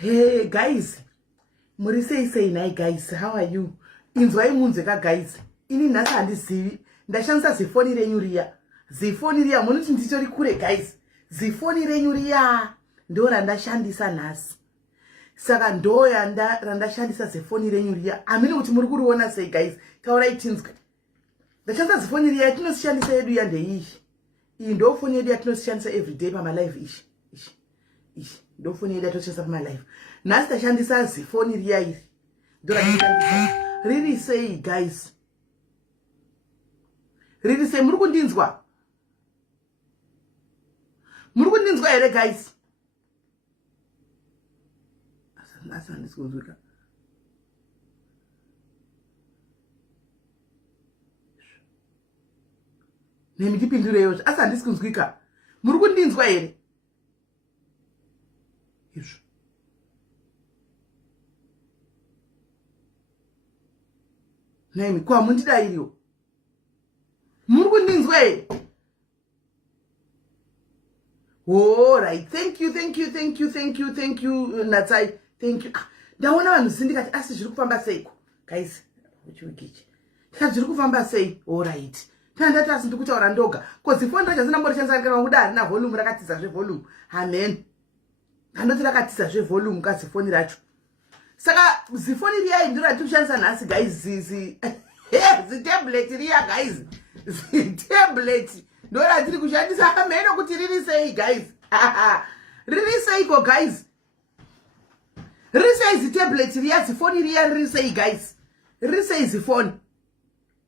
Hey guys, muri sei nai guys, how are you? Inzwai munze ka guys. Ini nhasi handizivi. Ndashandisa zifoni renyu riya. Zifoni riya munoti nditori kure guys. Zifoni renyu riya ndo randashandisa nhasi. Saka ndo randashandisa zifoni renyu riya. Amini kuti muri kuriona sei guys. Taurai tinzwe. Ndashandisa zifoni riya yatinoshandisa yedu yandeiyi. Iyi ndo foni yedu yatinoshandisa everyday pama live ishi. Ndo foni yedu yatinoshandisa pama live. Nhasi tashandisa zifoni riya iri. Ndo randashandisa. Riri sei guys. Riri sei muri kundinzwa? Muri kundinzwa here guys? Asa ndisikuzwika. Nemi tipindure yosha. Asa ndisikuzwika. Muri kundinzwa here? Izvo. Nemi kwa mundida iriyo. Muri kundinzwa here? All right, thank you, Natsai, thank you. Ndaona vanhu sindikati asi zviri kufamba seiko guys, uchiwikichi zviri kufamba sei? All right, tandati asi ndikutaura ndoga kozi foni racho zinambori kana kuda harina volume rakatiza zve volume. Amen, handoti rakatiza zve volume kazi foni racho. Saka zifoni riya ndiro ratikushandisa nhasi guys, tablet riya guys, tablet ndo ratiri kushandisa. Amen, kuti riri sei guys? Riri seiko guys? Riri sei tablet riya zifoni riya riri sei guys? Riri sei zifoni?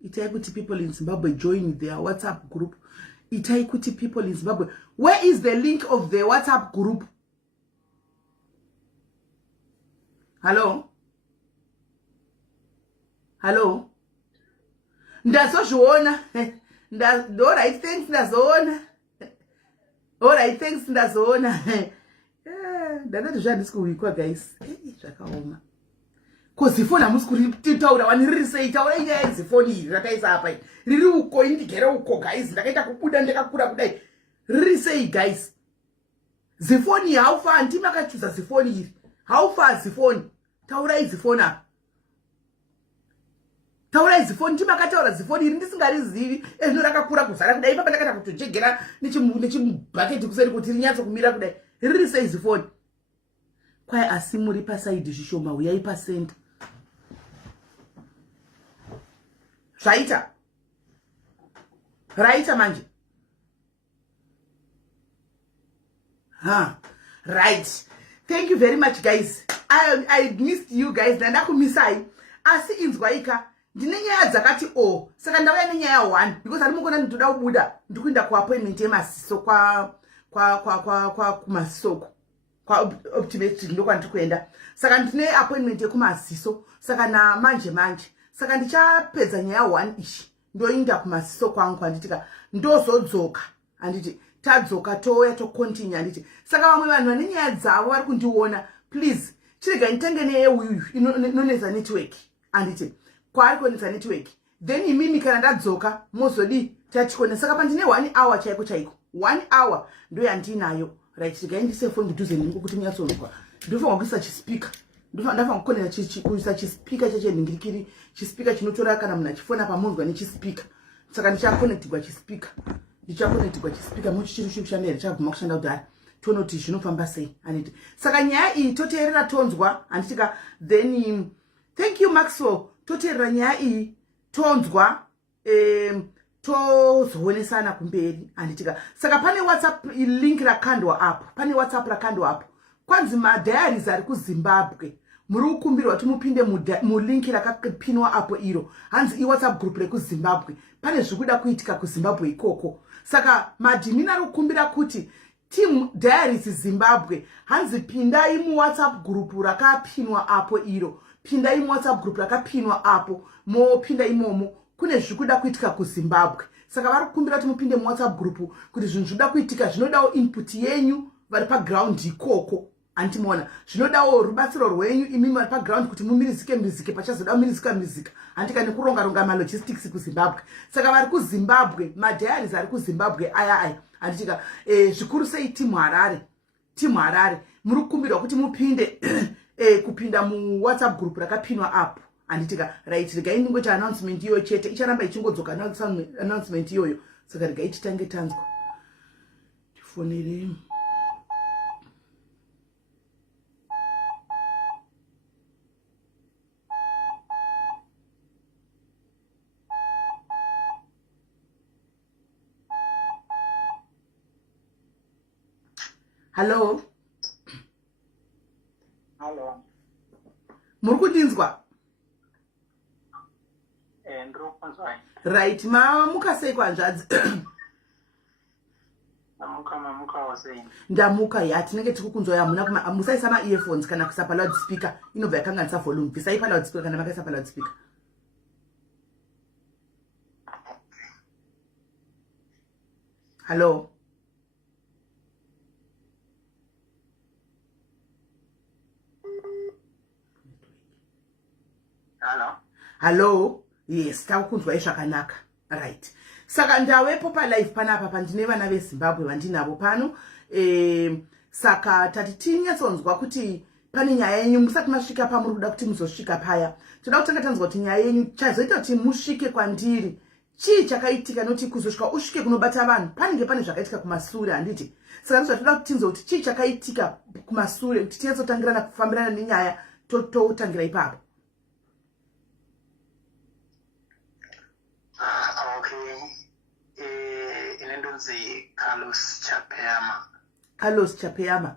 Itai kuti people in Zimbabwe join their WhatsApp group. Itai kuti people in Zimbabwe. Where is the link of the WhatsApp group? Hello? Hello? Ndazozviona. All right, thanks ndazoona. All right, thanks ndazoona. Ndandati zvandisikuwikwa guys. Zvakaoma. Kozifoni hamusi kuritaura wani riri sei? Taura inyaya yezifoni iri rakaisa apa iri. Riri uko indigere uko guys. Ndakaita kubuda ndakakura kudai. Riri sei guys? Zifoni haufa ndimakachuza zifoni iri. Haufa zifoni. Taurai zifoni apa. Taurai zifoni ndimakataura zifoni iri ndisingarizivi. Eno rakakura kuzara kudai. Ipa pandakata kutojegera nechimubhaketi kuseri kuti rinyatso kumira kudai. Riri sei zifoni? Kwai asi muri pasaidi zvishoma, uyai pasenda. Zvaita. Raita manje. Right. Thank you very much guys. I missed you guys. Nandakumisai. Asi inzwaika. Ndine nyaya dzakati saka ndauya nenyaya 1 because andimukona ndoda kubuda ndikuenda ku appointment yemasiso kwa kumasisoko kwa optometrist ndokwa ndikuenda. Saka ndine appointment yekumasiso saka na manje saka ndichapedza nyaya 1 ishi ndoinda kumasiso kwangu. Anditika ndozodzoka, anditi tadzoka touya to continue. Anditi saka vamwe vanhu vane nyaya dzavo vari kundiona, please chirega nditenge neyeuyu inonetsa network. Anditi kwari kuonesa network, then imimi kana ndadzoka mozodi tachikona. Saka pandine 1 hour chaiko 1 hour ndo yandinayo. Right, chikaindise phone kudhuze ndingo kuti munyatsonzwa. Ndofanwa kuisa chispeaker. Ndafanwa kukonera kuisa chispeaker chechenhingirikiri, chispeaker chinotora kana munhu achifona pamunzwa nechispeaker. Saka ndichaconnectigwa chispeaker. Muchiri kushandira chaguma kushanda kuti tono kuti zvinofamba sei. Anditi saka nyaya iyi toteerera tonzwa. Anditika then thank you Maxwell. Toteerera nyaya iyi tonzwa tozoonesana kumberi. Anditika saka pane WhatsApp link rakandwa apo. Kwanzi madiaries ari kuZimbabwe muri kukumbirwa kuti mupinde mulink rakapinwa apo iro. Hanzi WhatsApp group rekuZimbabwe. Pane zvikuda kuitika kuZimbabwe ikoko. Saka madhimini ari kukumbira kuti team diaries Zimbabwe, hanzi pindai WhatsApp group rakapinwa apo iro. Pindai WhatsApp group rakapinwa apo. Mopinda imomo. Kune zvikuda kuitika kuZimbabwe. Saka vari kukumbira kuti mupinde WhatsApp group kuti zvinhu zvinoda kuitika zvinodawo input yenyu vari paground ikoko. Antimona zvinodawo rubatsiro rwenyu imimi vari paground kuti mumirizike pachazoda mirizika. Andika nekuronga malogistics kuZimbabwe. Saka vari kuZimbabwe, madiaries ari kuZimbabwe aya. Anditika zvikuru sei team Harare. team Harare muri kukumbirwa kuti mupinde kupinda mu WhatsApp group rakapinwa app anditika right regai ndingoti announcement iyo chete icharamba ichingodzoka announcement iyoyo saka regai titange tanzwa tifonere Hello. Hello. Muri kundinzwa? Ndiri kunzwa. Right, mamuka sei kwanzvadzi? Mamuka wasei? Ndamuka ya tinenge tiri kunzwa yamuna musaisa ma earphones kana kusapa loudspeaker inobva yakanganisa volume. Bvisai pa loudspeaker kana makaisa pa loudspeaker. Hello. Hello. Yes, takunzwa zvakanaka. Right. Saka ndawepo pa live panapa pandine vana veZimbabwe vandinavo pano. Saka tati tinyatsonzwa kuti pane nyaya yenyu musati masvika pa muri kuda kuti muzosvika paya. Toda kutanga tanzwa kuti nyaya yenyu chazoita kuti musvike kwandiri. Chii chakaitika noti kuzosvika usvike kunobata vanhu panenge pane zvakaitika kumasure handiti. Saka ndizvatoda kuti tinzwe kuti chii chakaitika kumasure kuti tinyatsotangirana kufambirana nenyaya totangira ipapo. Carlos Chapeyama. Carlos Chapeyama.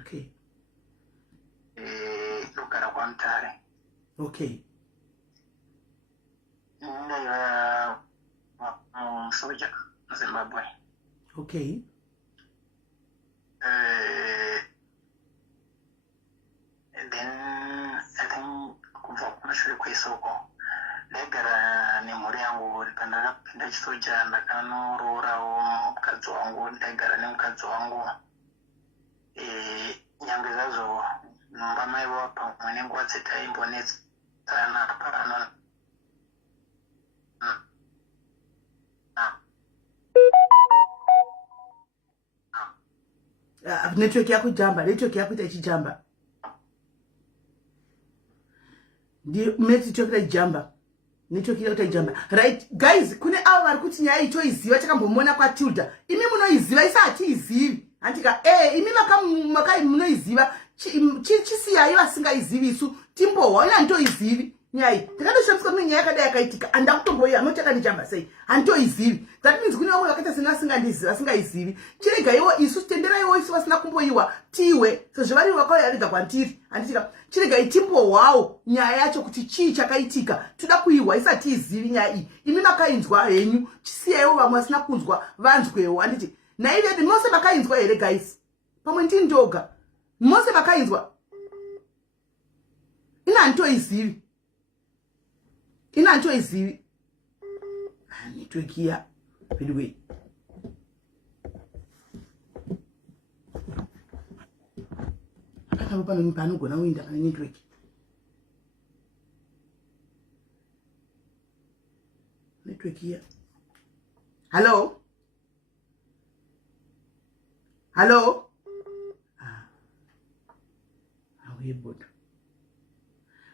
Okay. Lugara kwa Mtare. Okay. Soja Zimbabwe. Okay. And then I think kumva kwesoko. Ndagara nemhuri yangu pandakapinda chisoja ndakanoororawo mukadzi wangu ndagara nemukadzi wangu nyange zvazvo nhomba maiva pamwe nenguva dzataimbonetsana pano network yako jamba network yako ichijamba ndi network ichijamba network yako ichijamba right guys kune avo vari kuti nyaya itoiziva takambomona kwaTilda imi munoiziva isati izivi antika imi makai munoiziva chisiyai vasingaizivi isu timbohwa ina nditoizivi nyaya takandoshamisa kuti nyaya yakadai yakaitika anda kutomboiya anoti akandijamba sei handitoizivi that means kune vamwe vakaita sena vasingaizivi chiregaiwo isu tenderaiwo isu vasina kumboiwa tiwe sezvo vari vakauyaridza kwandiri handitika chiregai timbohwawo nyaya yacho kuti chii chakaitika toda kuihwa isati izivi nyaya iyi imi makainzwa henyu chisiyaiwo vamwe vasina kunzwa vanzwewo handiti naivedi mose makainzwa here guys pamwe ndini ndoga mose makainzwa ina handitoizivi network here by the way akapa pano panogona kuenda pane network here hello we both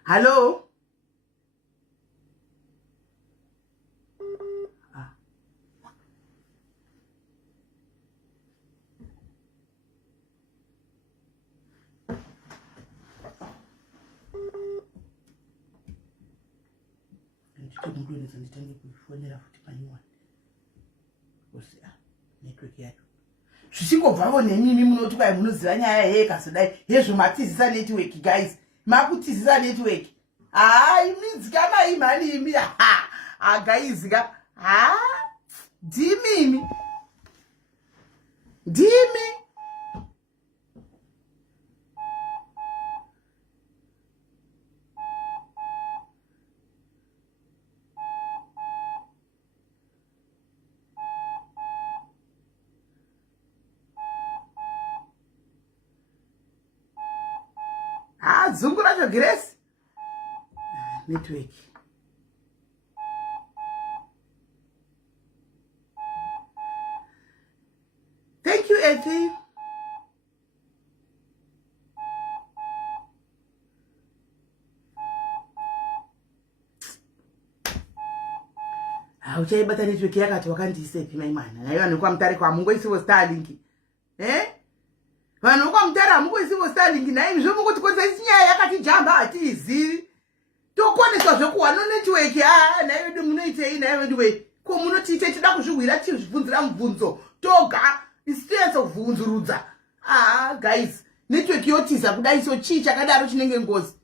hello nditange kufonera futi panyuwani kusi network yacho zvichingobvavo nemimi munoti kwai munoziva nyaya yekazodai hezvo matizisa network guys makutizisa network imi dzikamai mhani imi agaizika ndimi dzungu racho Grace network thank you Ethi Hauchaibata network yakati wakandisepi mai mwana. Na vanhu kwa mtare kwa mungu isiwo Starlink. Vanhu kwa mtare mungu isiwo Starlink na izvo mukuti konza isinyaya yakati jamba atizivi. Tokoneswa zvekuwana network na yedu munoitei na yedu we. Ko munotite tida kuzvihwira tizvibvunzira mubvunzo. Toga isiyenza kuvhunzurudza. Guys, network yotiza kudai so chi chakadaro chinenge ngozi.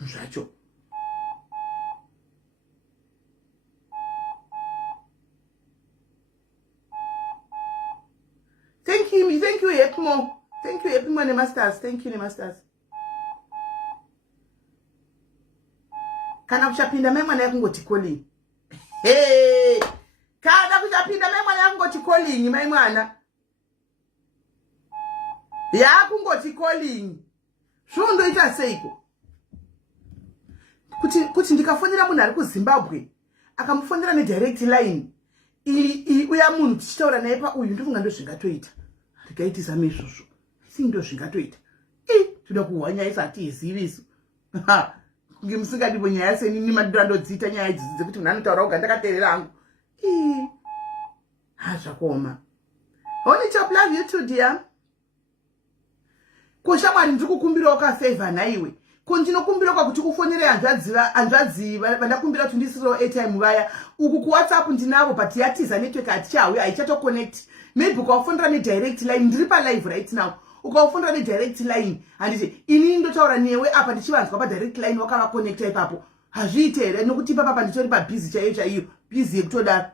Zvacho. Thank you, Epmo. Thank you, Epmo and Masters. Thank you, Masters. Kana kuchapinda memwana yakungoti calling. Hey! Kana kuchapinda memwana yakungoti calling, mai mwana. Yakungoti calling. Zvondo ita seiko. Kuti ndikafonera munhu ari kuZimbabwe, akamufonera ne direct line. Uya munhu tichitaura naye pa uyu ndofunga ndozvingatoita. Ndikaitisa mezvozvo. Si ndozvingatoita. Toda kuhwanya isati iziviso. Ngimusingadibo nyaya senini mandodzita nyaya idzi dzekuti munhu anotaura kuga ndakateerera hangu. Zvakoma. Only top love you too, dear. Ko shamwari ndiri kukumbirawo kafavor naiwe. Ko ndinokumbira kuti kufonere hanzvadzi vandakumbira kuti ndisiro airtime vaya. Uku kuWhatsApp ndinavo but yatiza network hatichauya haichato connect. Maybe ukafonera ne direct line ndiri pa live right now. Ukafonera ne direct line handiti ini ndotaura newe apa ndichivanzwa pa direct line wakava connecta ipapo. Hazviite nokuti papa nditori pa busy chaiyo busy yekutodaro.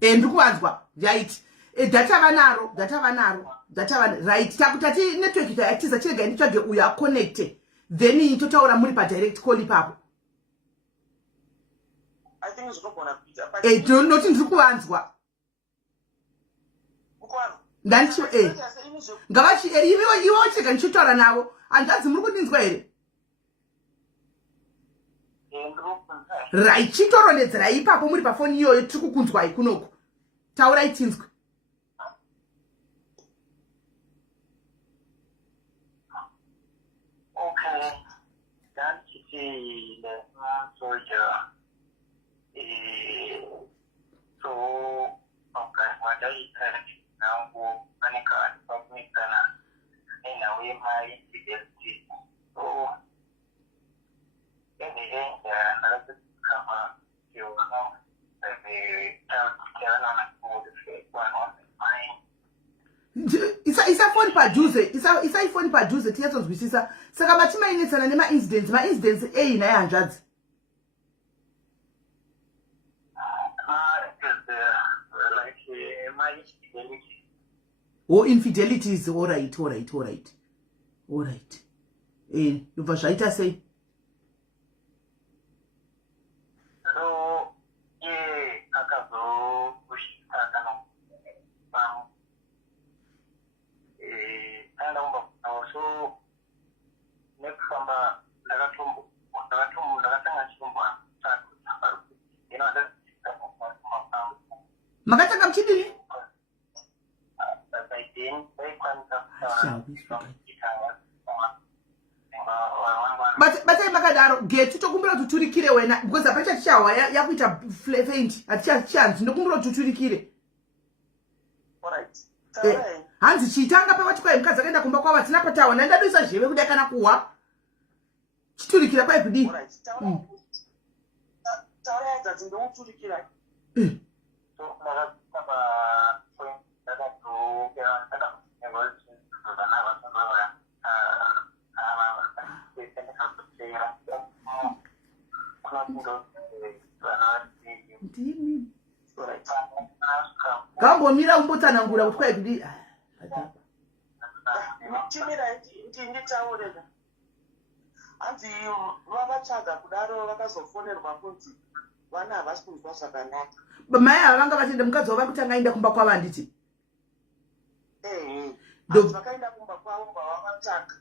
Ndikuvanzwa right. Data vanaro right. Takutati network yatiza chirega nditsvage uya connect. Then itotaura muri pa direct call ipapo. I think zvinogona kuita. Noti ndiri kuvanzwa. Ndanchi ngavachi ivo chega ndichitaura navo. Hanzvadzi muri kundinzwa here? Right, chitorondedzera ipapo muri pafoni iyoyo tiri kukunzwai kunoku. Taura itinzwe. Okay. Danke soldier. So okay, wadai nangu anika pamikana ina wema identity. So isa phone padhuze tiyatsonzwisisa saka matimainetsana nemaincidents naye hanzvadzi. Infidelities. All right. Ndobva zvaita sei? Makatanga mchidini? Batai makadaro geti tokumbira tuturikire wena because apacha chichawa yakuita faint atichachanzi ndokumbira tuturikire. Alright. Hanzi chitanga pavati kwa mkazi akaenda kumba kwa vatina patawa nandadoisa zheve kudai kana kuwa chiturikira kwa kudi. Taura yadza ndokuturikira. So Gambo mira umbotsanangura kuti kwai kudi. chimira nditaurira hanzi vavatsvaga kudaro vakazofonerwa kunzi vana havasi kunzwa zvakanaka. Mai ava vanga vatiende mukadzi wavo vari kuti angaenda kumba kwavo handiti? Hanzi vakaenda kumba kwavo vavavatsvaga.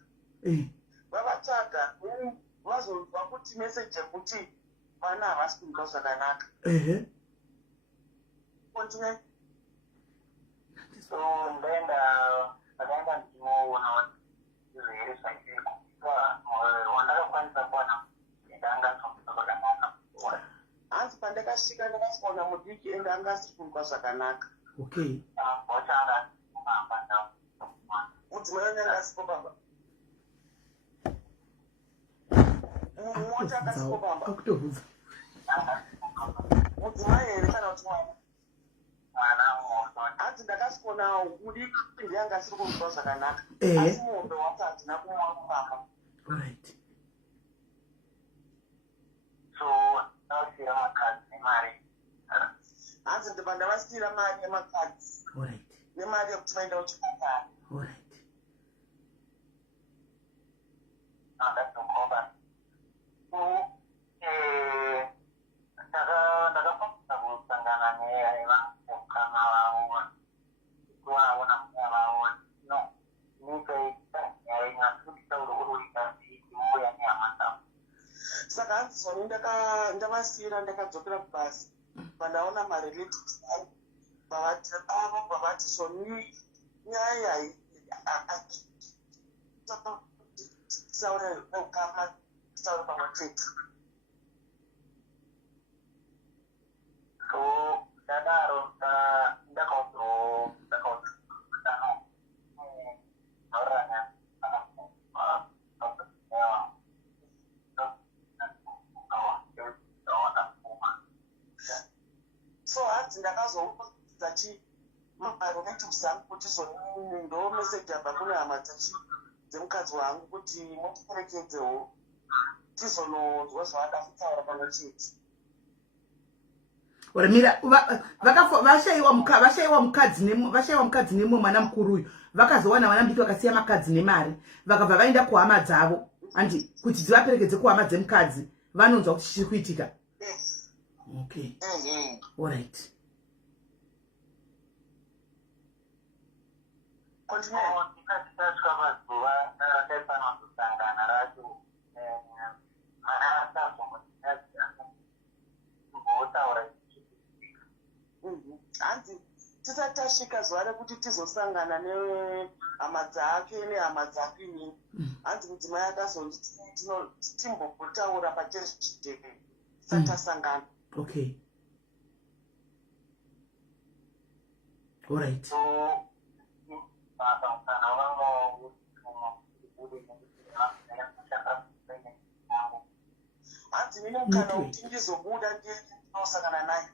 Vavatsvaga vazonzwa kuti meseji yekuti vana havasi kunzwa zvakanaka. Continue. So ndaenda ndinoona zvirwere zvairikuitwa wandakakwanisa kuwana ndanga sonzwa zvakanaka. Hanzi pandakasvika ndakasiona mudiki ende anga asiri kunzwa zvakanaka. Okay. Mudzimai wanyanga asipo baba. Mota akasipo baba. Akutovhunza. Mudzimai here kana kuti mwana? Hanzi ndakasiona mudiki ndiyanga asiri kunzwa zvakanaka. Asi muhombe wati hadzina kumwa baba. Alright. So ndavasiyira makadzi nemari. Hanzi ndipandavasiyira mari yemakadzi. Alright. Nemari yekuti vaenda kuchipatara. Alright. Ndatokomba. Ndakapasa kusangana nevamukana vavo kuvaona muna vavo. No, nyika yainyatsukitaura uroita uya nehama dzavo. Saka hanzi zvoni ndavasiyira ndakadzokera kubasa pandaona marelatives avo vavati zvoni nyaya tisaure neukama tisaure pamwe chete. So ndadaro so hanzi ndakazoudza marelatives angu kuti zvoni ndo meseji abva kune hama dzemukadzi wangu kuti mutiperekedzewo tizononzwa zvavada kutaura pamwe chete. Mira, vashayiwa mukadzi nemwe mwana mukuru uyu vakazowana vana mbiti vakasiya makadzi nemari vakabva vaenda kuhama dzavo handi kuti dzivaperekedze kuhama dzemukadzi vanonzwa kuti chiri kuitika. Okay. Alright. Continue. Hanzi tisati tasvika zuva rekuti tizosangana nehama dzake nehama dzake ini. Hanzi mudzimai akazonditi timbotaura pachezviteke tisati tasangana. Okay. Alright. Hanzi mine mukana kuti ndizobuda ndinosangana naye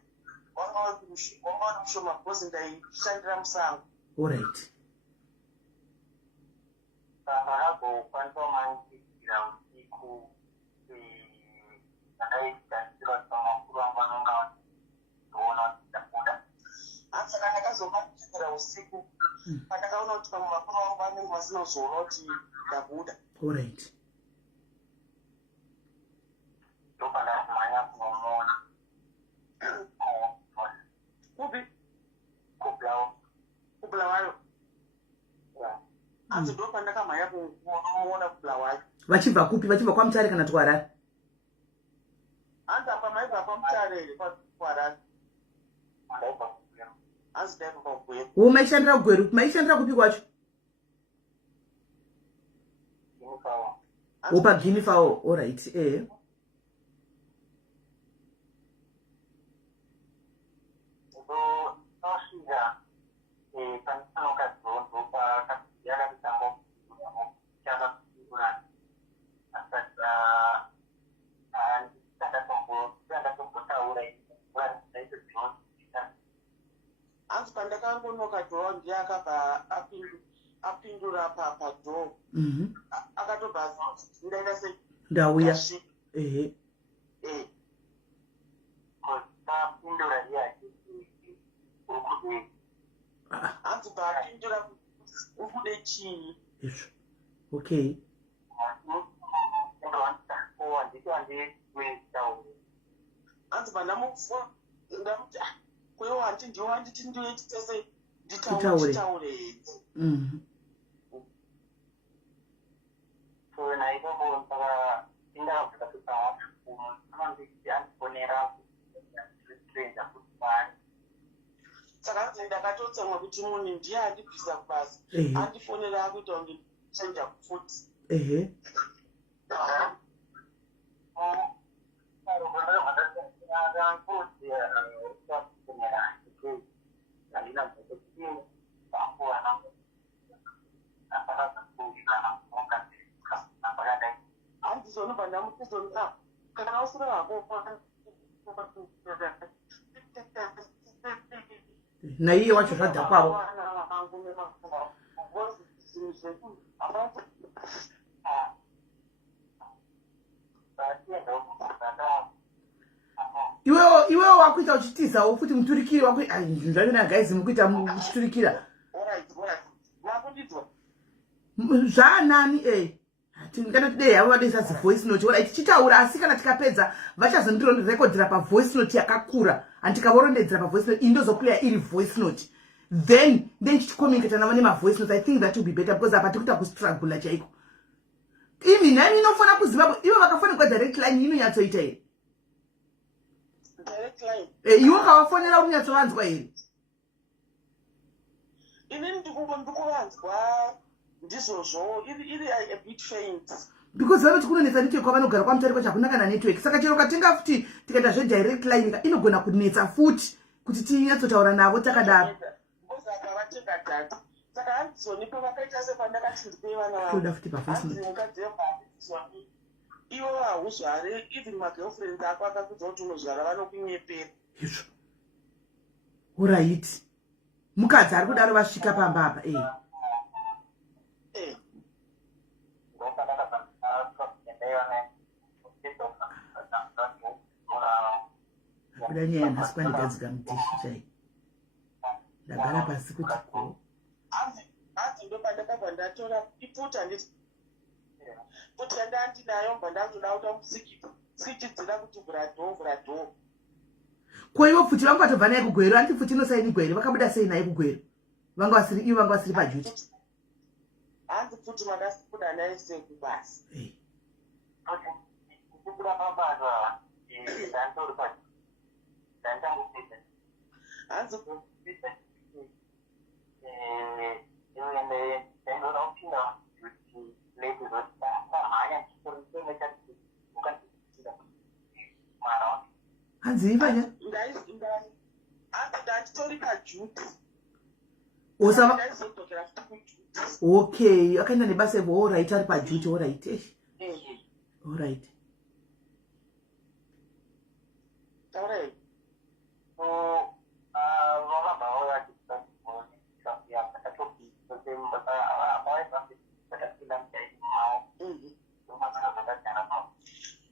wanga uri mushoma because ndaishandira musango. Alright. Ndakakwanisa kumandidzira usiku ndaitasira kuti makuru angu anonga ndoona kuti ndabuda. Hanzi saka ndakazomandidzira usiku pandakaona kuti pamwe makuru angu anenge masina kuzoona kuti ndabuda. Alright. Ndopandakumanya kunomuona. Kupi? Kubulawayo. Hanzi ndo pandakamhanya kunomuona kubulawayo. Vachibva kupi? Vachibva kwaMutare kana kuHarare? Hanzi apa maibva kwaMutare here kuHarare. Hanzi ndaibva kwaGweru. Maishandira kuGweru? Maishandira kupi kwacho? Pagini fawo. Alright. Hanzi pandakangonoka dhoo ndiye akabva apindura padhoo. Akatobva ndaenda sei? Ndauya. Apindura iye hanzi paapindura ukude chii? Yes. Okay. Anzi mandamufunga ndamuti kwewo hanti ndiwo handiti ndoiti tese Titaure. nditaure. So naiko saka inda kutoka kama ndianfonera stranger kutwani. Saka anzi ndakatotsamwa kuti munhu ndiye andibvisa kubasa andifonera akuita kunge chenja futi. Andizonobva ndamutizonaa kana usina hako naiye wacho zvadha kwavo. Iwewo wakuita uchitizawo futi muturikiri wako zvavina gaizi mukuita muchiturikira zvaanani tingatodei havo vadoisa voice note ora tichitaura asi kana tikapedza vachazondirekodhera pavoice note yakakura andikavorondedzera pavoice note indozoplaya iri voice note then chichikomunicata navo nemavoice note. I think that will be better because apa tikuita kustrugula chaiko. Imi nani inofana kuzivapo ivo vakafonekwa direct line inonyatsoita here. Direct line. Iwo kavafonera unyatsovanzwa here. Inini ndikuvanzwa ndizvozvo iri a bit faint. Because vanoti kunonetsa network kwavanogara kwamutariko chakuna kana network. Saka chero katinga futi tikaita zvedirect line inogona kunetsa futi kuti tinyatsotaura navo takadaro. Saka vatenga data. Saka handizonipa vakaita sepandakati ndipevana toda futi pavoice note. Handizingadzevani. Ivo hauzvare even magirlfriend ako akakudza kuti unozvara vanokunyepera. Izvo. Alright. Mukadzi ari kudaro vasvika pamba apa kuda nyaya nhasi kwandikadzika mutishi chai ndagara pasi kuti ko hanzi ndopandakabva ndatora iputa nditi kuti yandandinayo mba ndazoda kuta musikipa sichidzira kuti vhuradhoo. Ko ivo futi vangu vatobva naye kugwero anditi futi inosaini gwero vakabuda sei naye kugwero vanga vasiri pajuti. Hanzi futi mandasibuda naye seku basi. Hanzi hanzi ivanya ndanditori pajuti. Osava. Ndaizodokera futi kujuti. Okay, akaenda nebasa evo alright ari pajuti alright. Alright. Alright.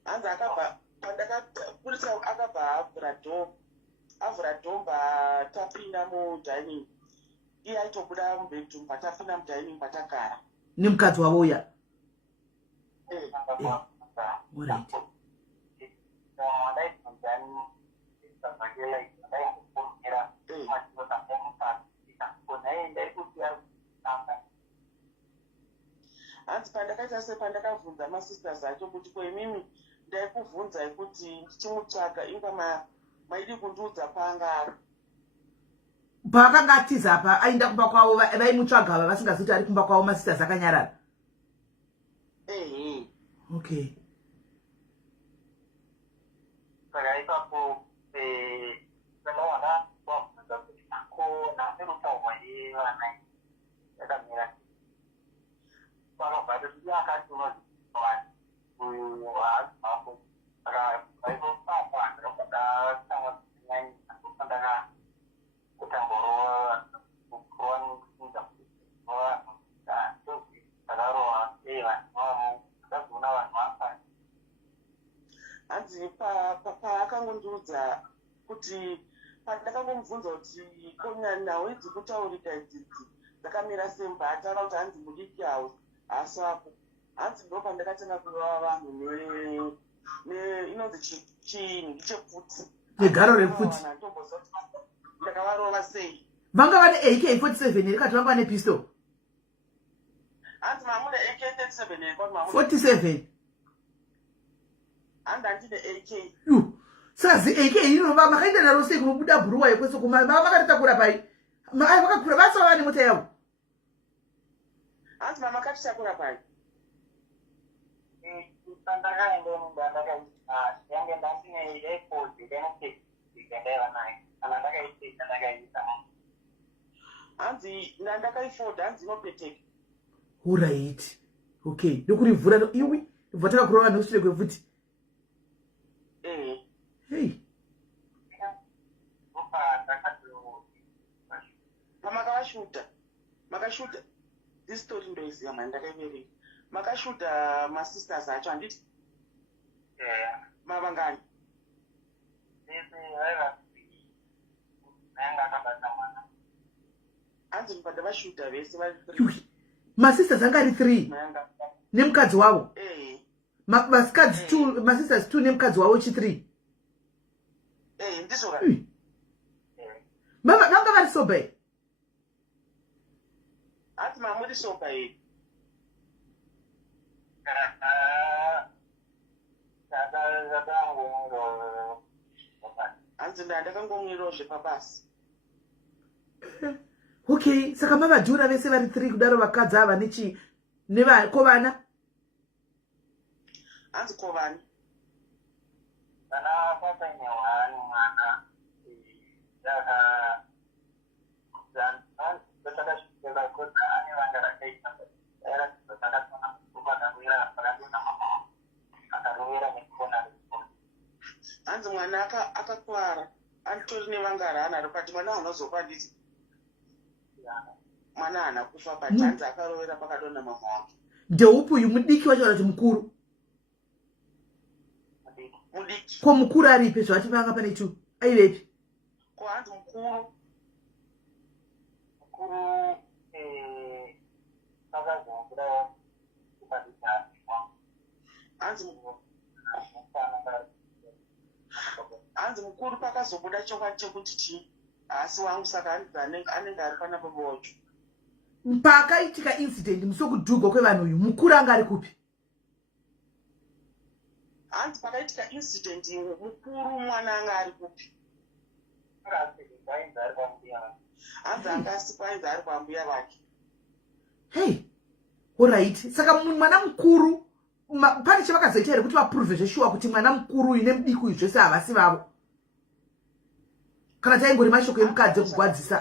Hanzi akabva pandakapurisa akabva avhura dhomba tapinda mudining. Iye aitobuda mubedroom patapinda mudining patakara. Nemukadzi wavo uya. Alright. Hanzi pandakaita sepandakabvunza masisters acho kuti kwemimi ndaikubvunzai kuti ndichimutsvaga ingwa maidi kundiudza paangari. Paakanga atiza apa aenda kumba kwavo vaimutsvaga ava vasingazoti ari kumba kwavo masisters akanyarara. Okay. Saka ipapo vanowana wabvunza kuti ako naserutaurwa yevana yakamira vanobva kuti akati unozivana uyu haazivako saka vaizopapa ndinokuda kutanga kunyanya andofandana kutangorowa kurowanza vanhu ndozvakarowa vanhu akazoona vanhu vafana. Hanzi paakangondiudza kuti pandakangomubvunza kuti konya nhau idzi kutaurika idzidzi dzakamira semba ataura kuti hanzi mudiki house asapo hanzi ndo pandakatanga kurova vanhu inonzi chiinhu ndichepfuti negaro repfuti ndakavarova sei vanga vane AK-47 here kati vanga vane pistol hanzi mamuda AK-37 here kwati mamuda 47 handi handine AK sazi AK inova makaenda naro sei kunobuda bhuruwa yekweso makatitakura pai vakakura vasava vane mota yavo hanzi mamakatitakura pai pandakaenda yange ndandine airport ndinotendeva naye kana ndakaita ndakaita hanzi ndandakaifoda hanzi inopeteka alright okay ndokurivhura iwi bva takakurova vanhu ushure kwebvuti hey pamakavashuta makashuta this story ndoiziva mani ndakaivereka makashuta masisters acho handiti mavangani hanzi mupanda vashuta vese masisters anga ari 3 nemukadzi wavo masikadzi 2 masisters 2 nemukadzi wavo chi3 ndizvora vanga vari soba here hanzi mamuri soba here hanzi ndandakangomwirawo zvepabasi okay saka mavadhura vese vari 3 kudaro vakadzi ava nechi kovana hanzi kovani kana papaine hwani mwana takasvikela kuti ane vanga rakaita takatona kupakamira pakatona mama akarovera nekona hanzi mwana akakwara anitori nevanga raana rokati mwana anozopa nditi mwana haana kufa pati hanzi akarovera pakadonha mama wake ndeupi uyu mudiki wacho kana kuti mukuru mudiki ko mukuru aripe zvati vanga pane chu aivepi ko hanzi mukuru akazongura kupadisaiwa hanzi mukuru pakazobuda chokwadi chekuti chii asi wangu saka anenge ari pana baba wacho pakaitika incident musokudhugwa kwevanhu uyu mukuru anga ari kupi hanzi pakaitika incident mukuru mwana anga ari kupi hanzi angasikwa ainzi ari kwambuya vake hey alright saka mwana mukuru pane chavakazoita here kuti vaprove zveshuwa kuti mwana mukuru uyu nemudiki uyu zvese havasi vavo kana taingori mashoko emukadzi ekugwadzisa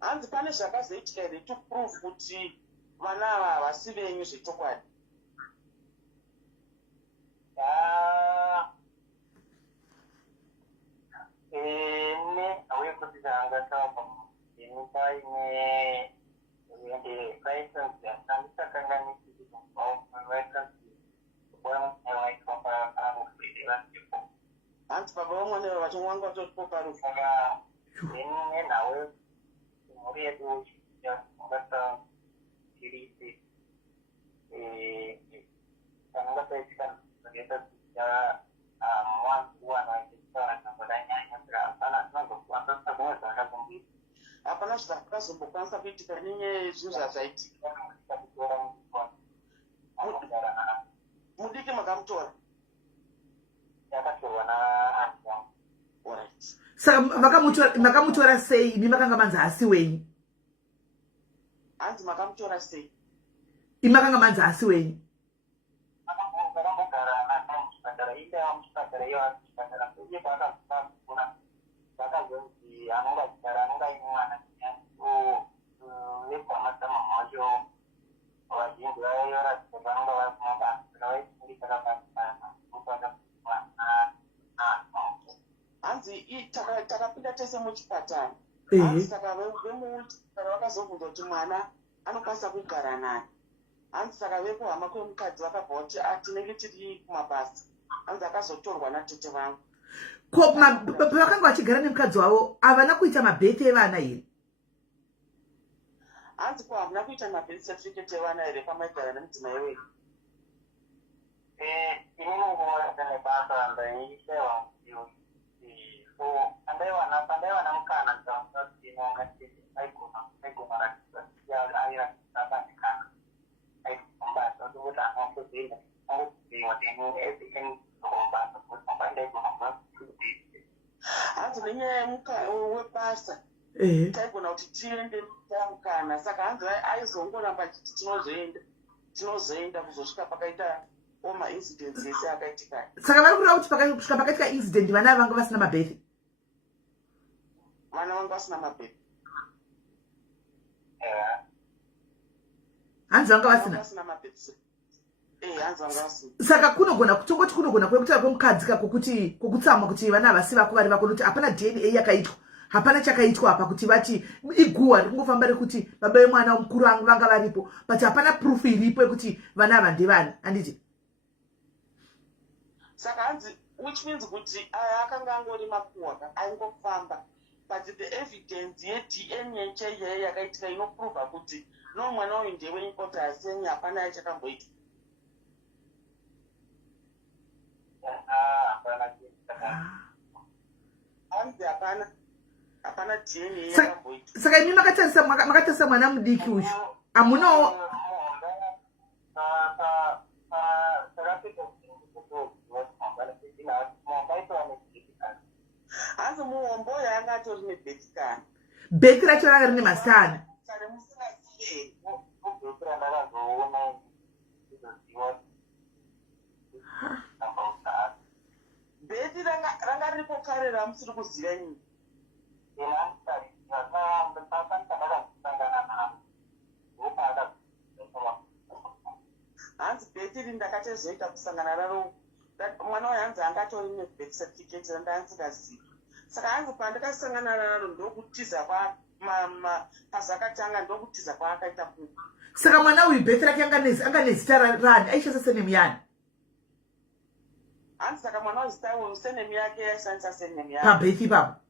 hanzi pane zvakazoitika here to prove kuti vana ava havasi venyu zvechokwadi ne auye kuti taangatapa inyika ine ende license yandisakanganisiri license waikapa hanzi baba vamwana ava vachomwanga vatotipo parufu saka ine nawe mhuri yedu ungata tirisi anongataitika ndoita kuita mwangu wanaita nambodanyanya saka hapana tinozokwanisa kumwe zvakakumbira hapana zvakazokwanisa kuitika nenyaya zvinhu zvazvaitika mudiki makamutora yakatorwa naanti wangu alright saka makamutora sei imi makanga manzi hasi wenyu hanzi makamutora sei imi makanga manzi hasi wenyu vakambogara naye muchipatara inde muchipatara iyo muchipatara uye paakazokuna vakazonzi anonga chitara anonga ine mwana nepamatama macho vazhinji vairatidza vanonga vakumaba saka vaifundisa kapaisana kupata mwana hanzi takapinda tese muchipatara Ehe. hanzi saka vemuchipatara vakazobvunza kuti mwana anokwanisa kugara naye hanzi saka vekuhama kwemukadzi vakabva kuti tinenge tiri kumabasa hanzi akazotorwa natete vangu ko pavakanga vachigara nemukadzi wavo havana kuita mabhete evana here hanzi ko hamuna kuita mabirth certificate evana here pamaigara nemudzimai wenyu? inini nguva ndinebasa ndaishewa so pandaiwana mukana kuti nongati aigona airatidzabanikana aikumbasa kuti anokuzinda anokuziwa tinoezikenikombasa kuti ndaigona hanzi nenyaya webasa taigona kuti tiende tamukana, saka hanzi aizongoramba chiti tinozoenda kuzosvika pakaita maincidents ese akaitika. Saka vari kureva kuti kusvika pakaitika incident vana vanga vasina mabhethi? Vana vanga vasina mabhethi. Hanzi vanga vasina mabhethi. Hanzi vanga vasina. Saka kunogona kutongoti kunogona kwekutaura kwemukadzi kuti kokutsamwa kuti vana havasi vako vari vako nokuti hapana DNA yakaitwa. Hapana chakaitwa apa kuti vati iguwa rikungofamba rekuti baba vemwana mukuru vangu vanga varipo, but hapana proof iripo yekuti vana ava ndevani, handiti? Saka hanzi, which means kuti aya akanga angori mapuwa aingofamba, but the evidence yeDNA chaiyo yakaitika inoprova kuti no mwana uyu ndewenyu kuti hasenyi hapana yachakamboitwa. Hanzi hapana DNA yakamboitwa. Saka imi makatarisa mwana mudiki uyu hamunawo hanzi muombo yanga atori nebhethi kana bhethi racho ranga rine masana. sare musingazive bhethi ranga riripo kare ramusiri kuziva nyika. Hanzi bhethi iri ndakatezoita kusangana naro mwana wayo hanzi anga atori nebirth certificate randaansingazivi. Saka hanzi pandakasangana naro ndokutiza pazakatanga ndokutiza kwaakaita kuku. Saka mwana uyu bhethi rake anga nezita rani, aishandisa senemu yani? Hanzi saka mwana wezita uyu senemu yake yaishandisa senemu yake pabhethi ipapo.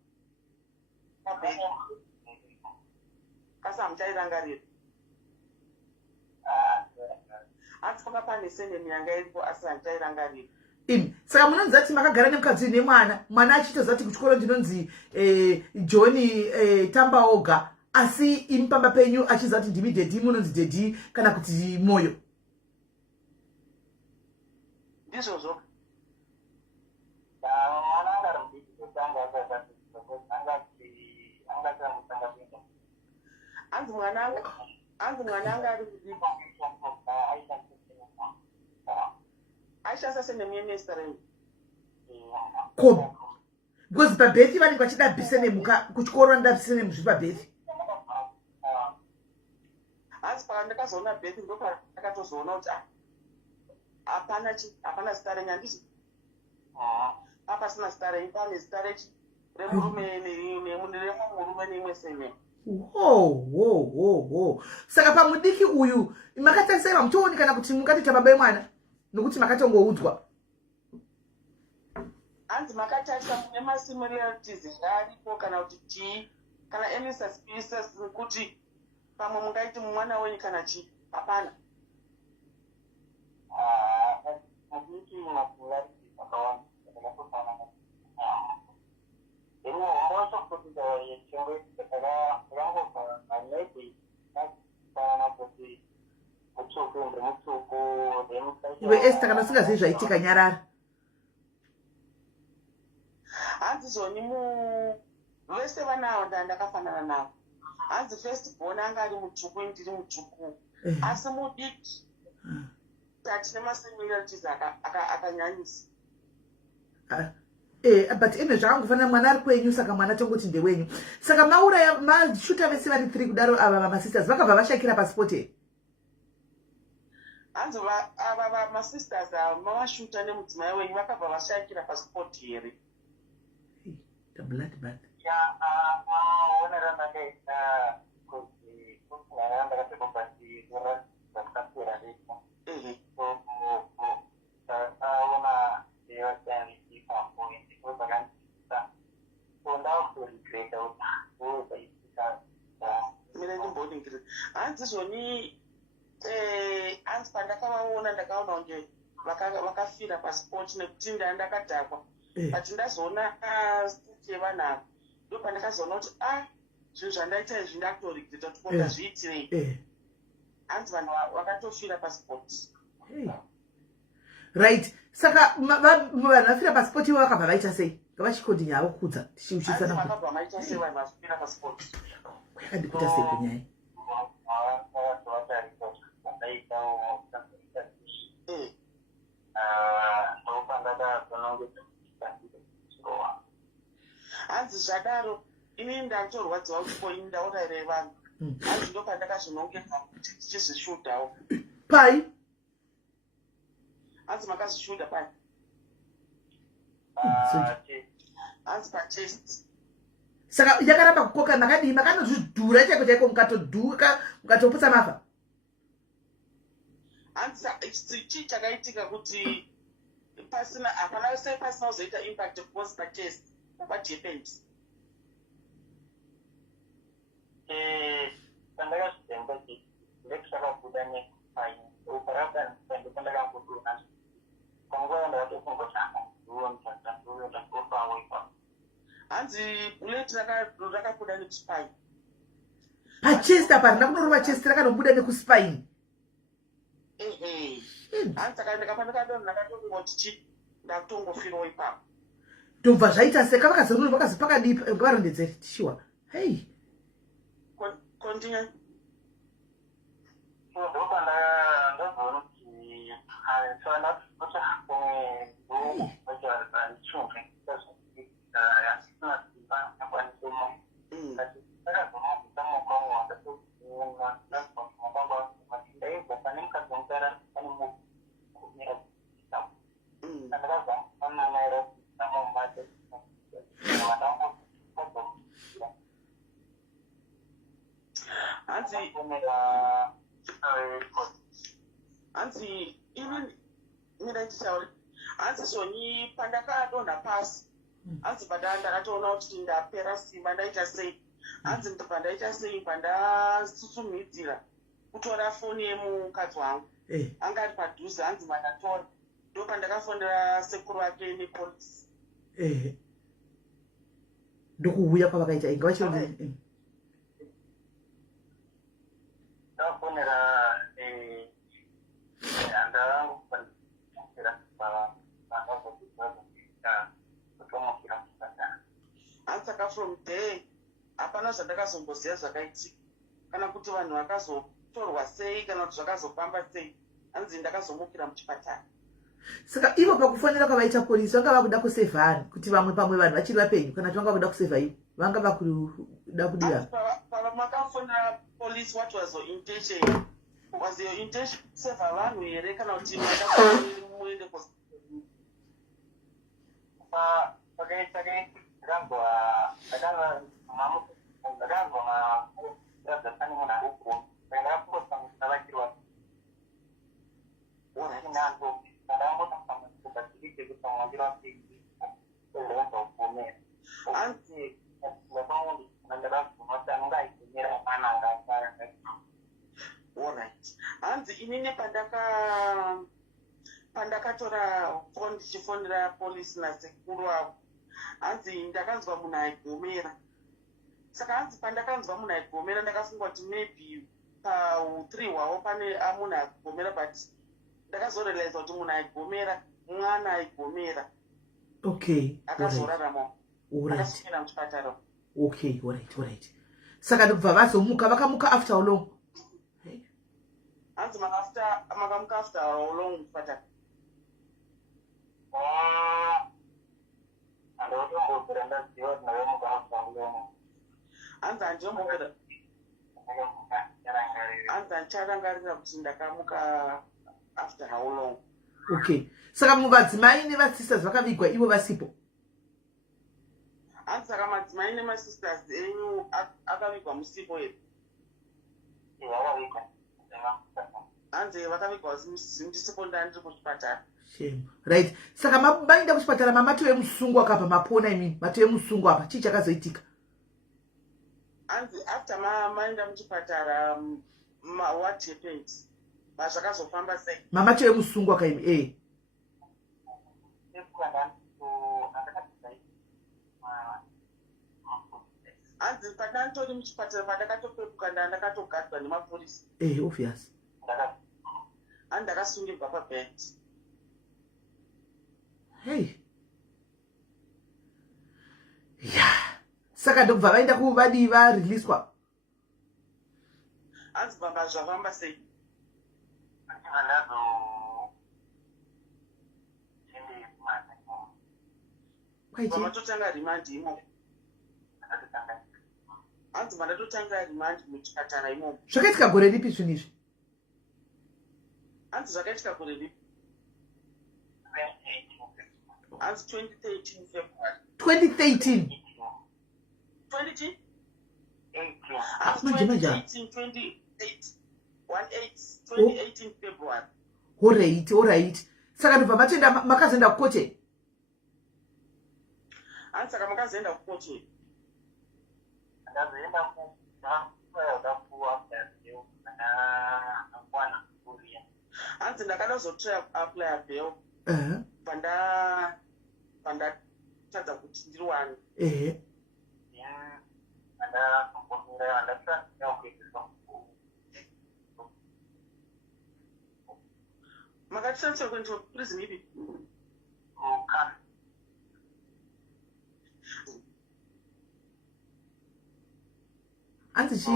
Kasi hamuchairangarira. Hanzi panga pane senemu yanga iripo asi hamuchairangarira. Saka munonzi ati makagara nemukadzi uyu mwana achitoziva kuti kuchikoro ndinonzi John Tambaoga, asi imi pamba penyu achiziva kuti ndimi Dedhi, munonzi Dedhi kana kuti Moyo. Ndizvozvo. Hanzi mwana anga ari kudii aishandisa senemu yenesta renyu. Ko because pabhethi vanenge vachida senemu kuchikoro vanoda senemu zviri pabhethi. Hanzi pandakazoona bhethi ndopandakatozoona kuti hapana zita renyu, handizvo? Hapasina zita renyu, pane zita remurume remurume neimwe senemu. Saka pamudiki uyu makatarisaiwa mutooni kana kuti mukatita baba vemwana nokuti makatongoudzwa? Hanzi makatarisa mune masimilarities ngaripo kana kuti tii kana any suspicious kuti pamwe mungaiti mwana wenyu kana chii? Hapana. Iwe Esther kana usingazivi zvaitika nyarara. Hanzi zvoni vese vana avo ndandakafanana navo. Hanzi first born anga ari mutsvuku ndiri mutsvuku, asi mudiki tatine masimilarities akanyanyisa. But ime zvakangofanira mwana ari kwenyu, saka mwana tongoti ndewenyu. Saka mauraya mashuta vese vari 3 kudaro ava masisters vakabva vashakira pasipoti here? Hanzi ava masisters ava mavashuta nemudzimai wenyu vakabva vashakira pasipoti here? The blood bath. hanzi zvoni hanzi pandakavaona ndakaona kunge vakafira pasport nekuti ndakadhakwa but ndazoona state yevanhu ava ndo pandakazoona kuti zvinhu zvandaita izvi ndakutoregeta kuti ko ndazviitirei. Hanzi vanhu vakatofira pasport. Right. Saka vanhu vafira pasport ivo vakabva vaita sei? Ngavachikondinya havo kudza tichiuchisana. Vakabva vaita sei vanhu vafira pasport? Yakandikuta sei kunyaya? Hanzi zvadaro ini ndatorwadziwa kuti ko ini ndaurayire vanhu. Hanzi ndo pandakazvinongedza kuti tichizvishudawo. Pai? Hanzi makazvishuda pai? Hanzi pachest. Saka yakaramba kukoka makadii makanozvidhura chaiko chaiko mukatodhuka mukatoputsa mafa. Hanzi chii chakaitika kuti pasina hapana sei pasina kuzoita impact because pachest what happened? Pandakazvitemba kuti ndekushakabuda nepai uparada ndipandakamboduna panguva ndakatofungotsvaka ndopawepa. Hanzi bullet rakabuda nekuspine pachest apa ndakunorova chest rakanobuda nekuspine. Hanzi saka ndakapandakadona ndakatongoti chi ndakutongofirawo ipapo ndobva zvaita seka vakazorora vakazi pakadii varondedzeri tishiwa. Hey, continue. So ndopandakazoona kuti haisana kuti hanzi ini nditaure hanzi zvoni pandakadonha pasi hanzi ndakatoona kuti ndapera simba ndaita sei. Hanzi pandaita sei pandasusumidzira kutora foni yemukadzi wangu anga ari padhuze. Hanzi mandatora ndo pandakafonera sekuru wake nepolisi ndokuuya kwavakaita inga vachionde ndafonera handa vangu hanzi saka from there hapana zvandakazomboziva zvakaitika kana kuti vanhu vakazotorwa sei kana kuti zvakazofamba sei. Hanzi ndakazomukira muchipatara. Saka ivo pakufonera kwavaita polisi vanga vakuda kusevha vanhu kuti vamwe pamwe vanhu vachiri vapenyu kana kuti vanga vakuda kusevha ivo vanga vakuda kudira. Makafonera police what was your intention? Was your intention kusevha vanhu here kana kuti muende hanzi inini pandakatora foni ndichifonera polisi nasekuru wavo hanzi ndakanzwa munhu aigomera. Saka hanzi pandakanzwa munhu aigomera ndakafunga kuti maybe pa3 hwavo pane munhu aigomera but ndakazorealiza kuti munhu aigomera mwana aigomera. Okay, akazorarama akasukira muchipatara. Okay, alright. Saka ndobva vazomuka vakamuka after how long? Hanzi makamuka after how long muchipatara? Hanzi handiyombokera hanzi handicharangarira kuti ndakamuka after how long. Okay, saka muvadzimai nevasisters vakavigwa ivo vasipo? Hanzi saka madzimai nemasisters enyu akavigwa musipo here? Hanzi vakavigwa ndisipo ndandiri kuchipatara. Right. Saka maenda kuchipatara mamatowe musungu akabva mapona imini matowe musungu apa chii chakazoitika? hanzi after maenda muchipatara what happened zvakazofamba sei mama cheye musungwa kaimi hanzi pandandori muchipatara pandakatopepuka ndakatogadwa nemapurisa obvious handi ndakasungirwa pabed hey ya saka ndokubva vaenda kuvadi vareleaswa hanzi bamba zvafamba sei pamatotanga rimandi imomo hanzi mandatotanga rimandi muchipatara imomo zvakaitika gore ripi zvinhu izvi hanzi zvakaitika gore ripi hanzi 2013 February 2013 2018 February alright saka ndobva matenda makazoenda kukoche hanzi saka makazoenda kukoche hanzi ndakada kuzotry kuapply bail pandatadza kuti ndiriwane makatishandisa kuenda prison ipi hanzi chi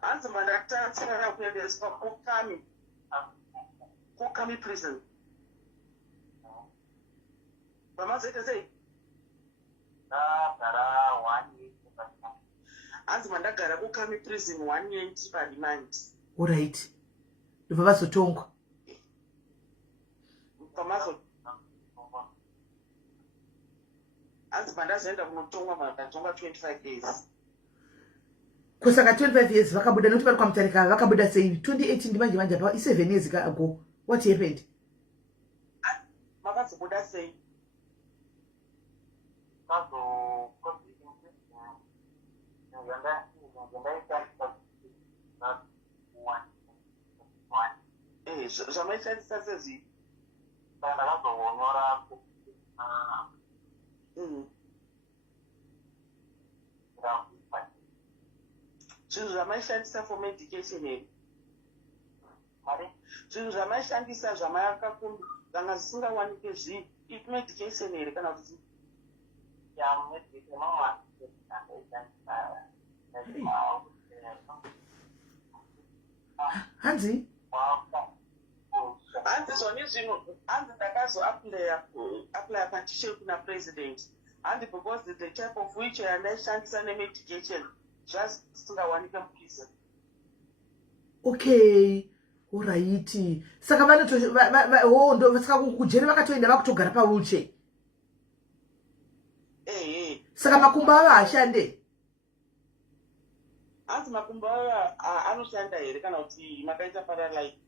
hanzi mandatatsara kuendeswa kukami prison vamazoita sei hanzi mandagara kukami prison 1 year ndiri parimandi alright ndobva vazotongwa hanzi mandazoenda kunotongwa mandatongwa 25 years kusaka 25 years vakabuda nokuti vari kwamutarika vakabuda sei 2018 ndimanje apa i7 years ago what happened makazobuda sei zvamaishandisa sezvi zvinhu zvamaishandisa for medication here zvinhu zvamaishandisa zvamakakumbi zvanga zvisingawanike medication here kana kuti hanzi zvone zvinhu hanzi ndakazoapply petition kuna president handi because the type of which yandaishandisa nemedication zvazisingawanike muprison okay alright saka saka kujeri vakatoenda vakutogara pawheelchair saka makumbo avo haashande hanzi makumbo avo anoshanda here kana kuti makaita paralyze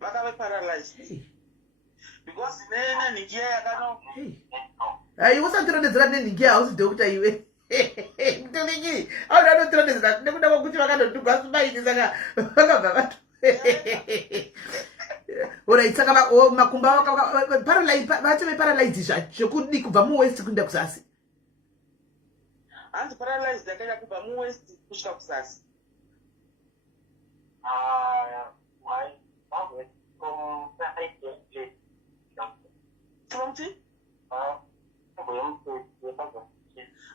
vakave paralyzed because nenhingiya yakano hai usatirondedzera nenhingiya hausi dokta iwe mutoniki auda anotirondedzera nekuda kwokuti vakandotugwa sumaini saka vakabva vato alright saka makumbo vatove paralyzed zvekudii kubva muwest kuenda kuzasi hanzi paralyzed yakaita kubva muwest kusvika kuzasi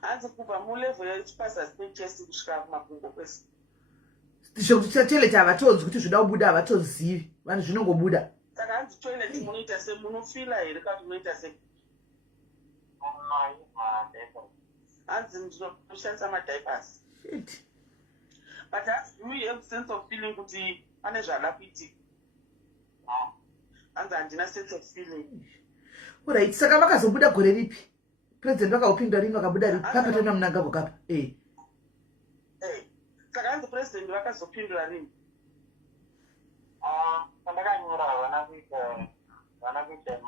hanzi kubva mulevel yechipasasi pechest kusvika kumakumbo kwese zvekuti toilet havatonzi kuti zvida kubuda havatonzivi vanhu zvinongobuda saka hanzi toilet munoita se munofila here kana kuti munoita se hanzi ndinoshandisa madiapers but hanzi you have sense of feeling kuti pane zvada kuitika hanzi handina sense of feeling alright saka vakazobuda gore ripi president vakaupindwa rini vakabuda ripi papatana munangagwa kapa saka hanzi president vakazopindura rini pandakanyora vana kuita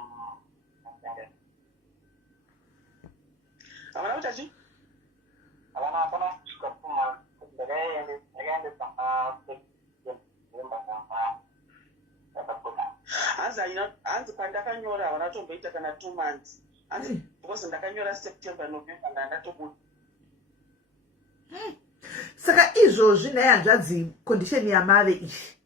Havana kuita chii? Havana hapana kusvika 2 months. Ndakaendesa hanzi pandakanyora havana tomboita kana 2 months. Hanzi because ndakanyora September November ndandatobuda. Saka izvozvi naye hanzvadzi condition yamave ichi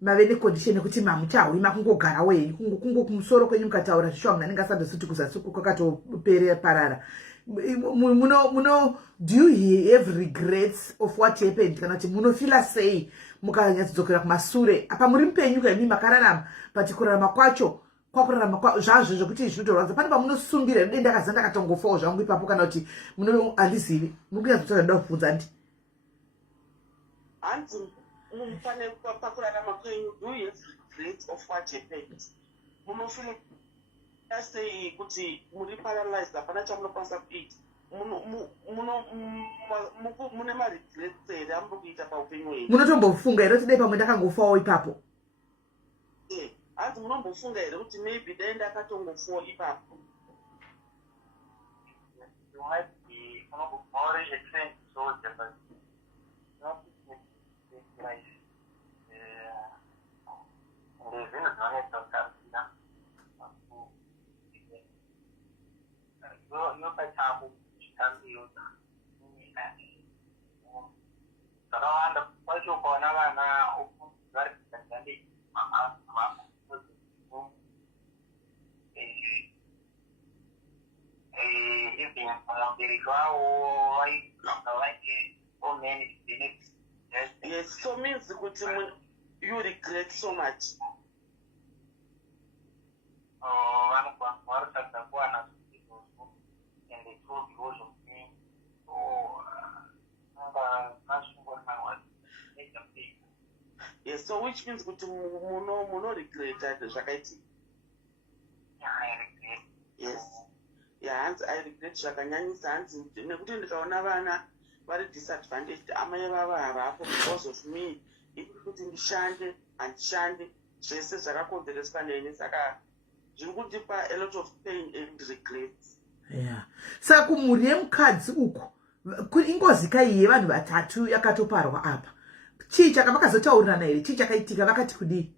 mave necondition yekuti mamutawi makungogara wei kungo kumusoro kwenyu mukataura zvishwa munhu anenge asandositi kuzasi kwakatopere parara. Do you have regrets of what happened kana kuti munofila sei mukanyatsodzokera kumasure apa muri mupenyu kaimi makararama pati kurarama kwacho kwakurarama zvazvo zvokuti zvinotorwadza pane pamunosungira denda akaza ndakatongofawo zvangu ipapo kana kuti handizivi mukunyatsotora ndoda kubvunza ndi hanzi pane pakurarama kwenyu do you have regrets of what happened munofila sei kuti muri paralyzed hapana chamunokwanisa kuita mune maregrets here amuri kuita paupenyu hwenyu munotombofunga here kuti dai pamwe ndakangofawo ipapo hanzi munombofunga here kuti maybe dai ndakatongofawo ipapo you might be more experienced soldier, but not like living as long as you can have around what you call very yes, so means you regret so much. Yes, so which means muno regret zvakaiti. Yes. Yeah, I regret zvakanyanyisa hanzi nekuti ndikaona vana vari disadvantaged amai vavo havapo because of me kuti ndishande handishande zvese zvakakonzereswa neni saka zviri kundipa a lot of pain and regrets. Yeah. Saka kumhuri yemukadzi uko ingozi kai yevanhu vatatu yakatoparwa apa chii chakavakazotaurirana here chii chakaitika vakati kudii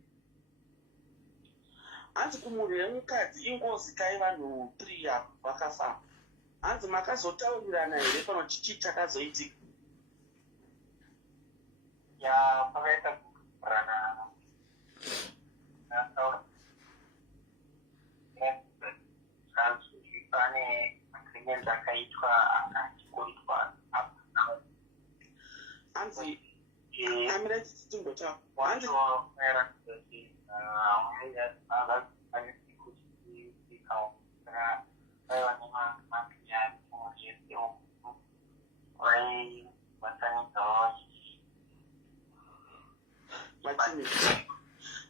hanzi kumhuri yemukadzi ingozi kai vanhu 3 apo vakafamba hanzi makazotaurirana here pano chii chakazoitika ya pakaita kurana pane agreement akaitwa akachikurikwa hanzi amira chitimbotapo hanzi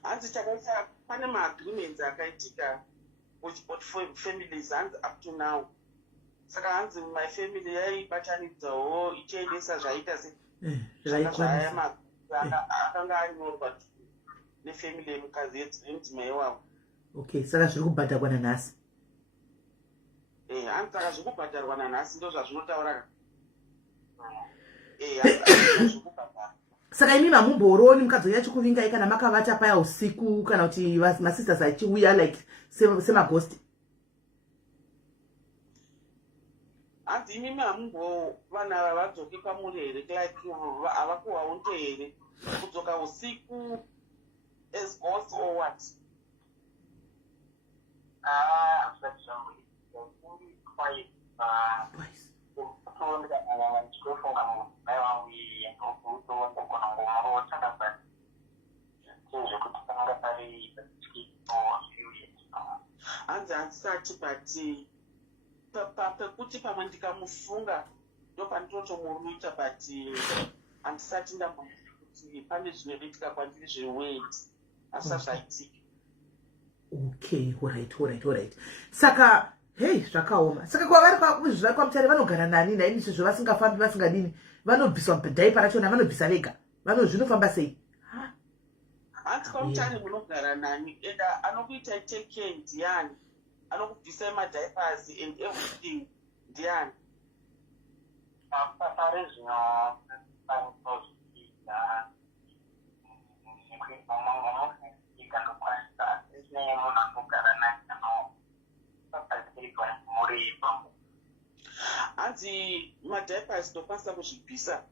hanzi chakaita pane maagreements akaitika with both families hanzi up to now saka hanzi my family yaibatanidzawo ichiendesa zvaita akanga anyorwa nefamily yemukadzi yemudzimai wavo. Okay, saka zviri kubhadharwa nanhasi. Hanzi saka zviri kubhadharwa nanhasi ndo zvazvinotaura. Saka imi mamumboroni mukadzi yachikuvingai kana makavata paya usiku kana kuti masisters achiuya like semaghost. Hanzi imi mamumbo vana vavadzoke kwamuri here like havakuwaunte here kudzoka usiku as ghost or what? Quite hanzi handisati but pekuti pamwe ndikamufunga ndo pandinotomuruta but handisati ndamboiti kuti pane zvinoitika kwandiri zvewedi asisa zvaitika. Okay, alright. Saka hey, zvakaoma. Saka kwavari kwakuzvira kwamutare vanogara nani naini izvo vasingafambi vasingadini vanobviswa mubhedhai parachona vanobvisa vega zvinofamba sei? Hanzi kwamutare munogara nani enda anokuita take care ndiani anokubvisa madiapers and everything ndiani pare zvino panozvida ikandokwanisa isine munhu anogara naye anopatirikwa muri pangu hanzi madhaipasi ndokwanisa kuzvibvisa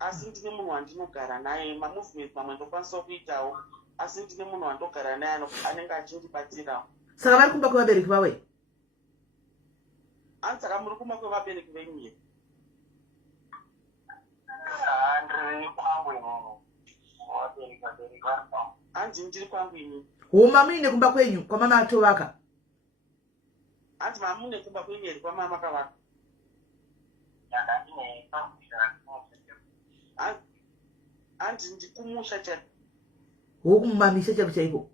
asi ndine munhu wandinogara naye mamovement mamwe ndokwanisa kuitawo asi ndine munhu wandogara naye anenge achindibatsirawo. Saka vari kumba kwevabereki vawe? Hanzi saka muri kumba kwevabereki venyu here? ndiri kwangu imomo vabereki vari pangu. Hanzi ndiri kwangu ini. Homa muine kumba kwenyu kwamama atovaka? Hanzi mamune kumba kwenyu here kwamama akavaka? Yakandine pamusha hanzi ndikumusha chaipo. Wokumamisha chaipo chaiko?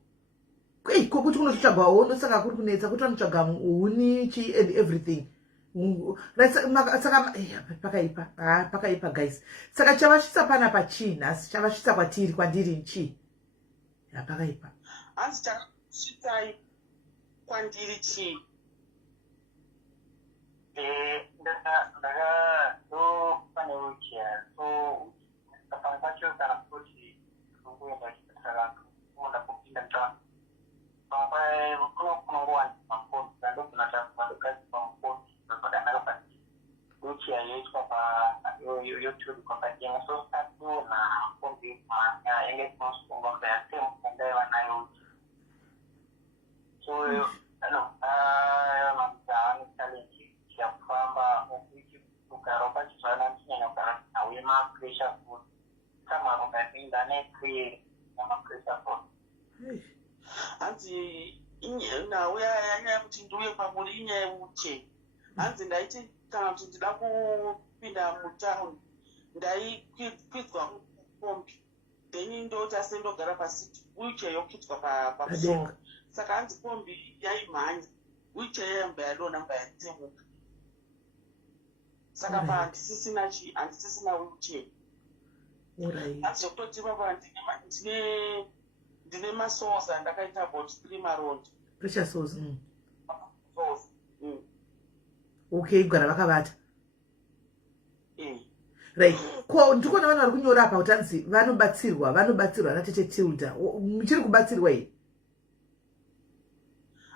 Kwei kokuti kunotsvagwa hondo saka kuri kunetsa kuti vanotsvaga huni chi and everything. Saka pakaipa guys. Saka chavasvitsa pana pachina asi chavasvitsa kwandiri nchi. Pakaipa. Hanzi chakasvitsai kwandiri chii? pane wheelchair so pamwe pacho kana kuti kungoenda chipatara kunoda kupinda mtaani pamwe kunongowanikwa makombi ndokuna takumadokasipa makombi zvakanaka pati wheelchair yoitwa yoturikwa padenga so tationa makombi yange tinosungwa kuti yasemukandaiva nayo so mamuzava nechallenge yakufamba kugara pachizvana tinyanya kugara nawe mapressure food kamwe ukapinda neclear namapressure food hanzi nawe yanyaya yekuti ndiuye kwamuri inyaya yemuche. Hanzi ndaiti kana kuti ndida kupinda mutaundi ndaikwidzwa mukombi then ndoti asi ndogara pasiti wheelchair yokwidzwa pamusoro saka hanzi kombi yaimhanya wheelchair yayamba yadonha mba yatsemuka saka pa handisisina wheelchair. Hanzi zokutoti papa ndine masource andakaita about 3 marondi. Pressure source. Okay, kugara vakavata. Right. Ko ndikuona vanhu vari kunyora apa kuti hanzi vanobatsirwa natete Tilda. Muchiri kubatsirwa here?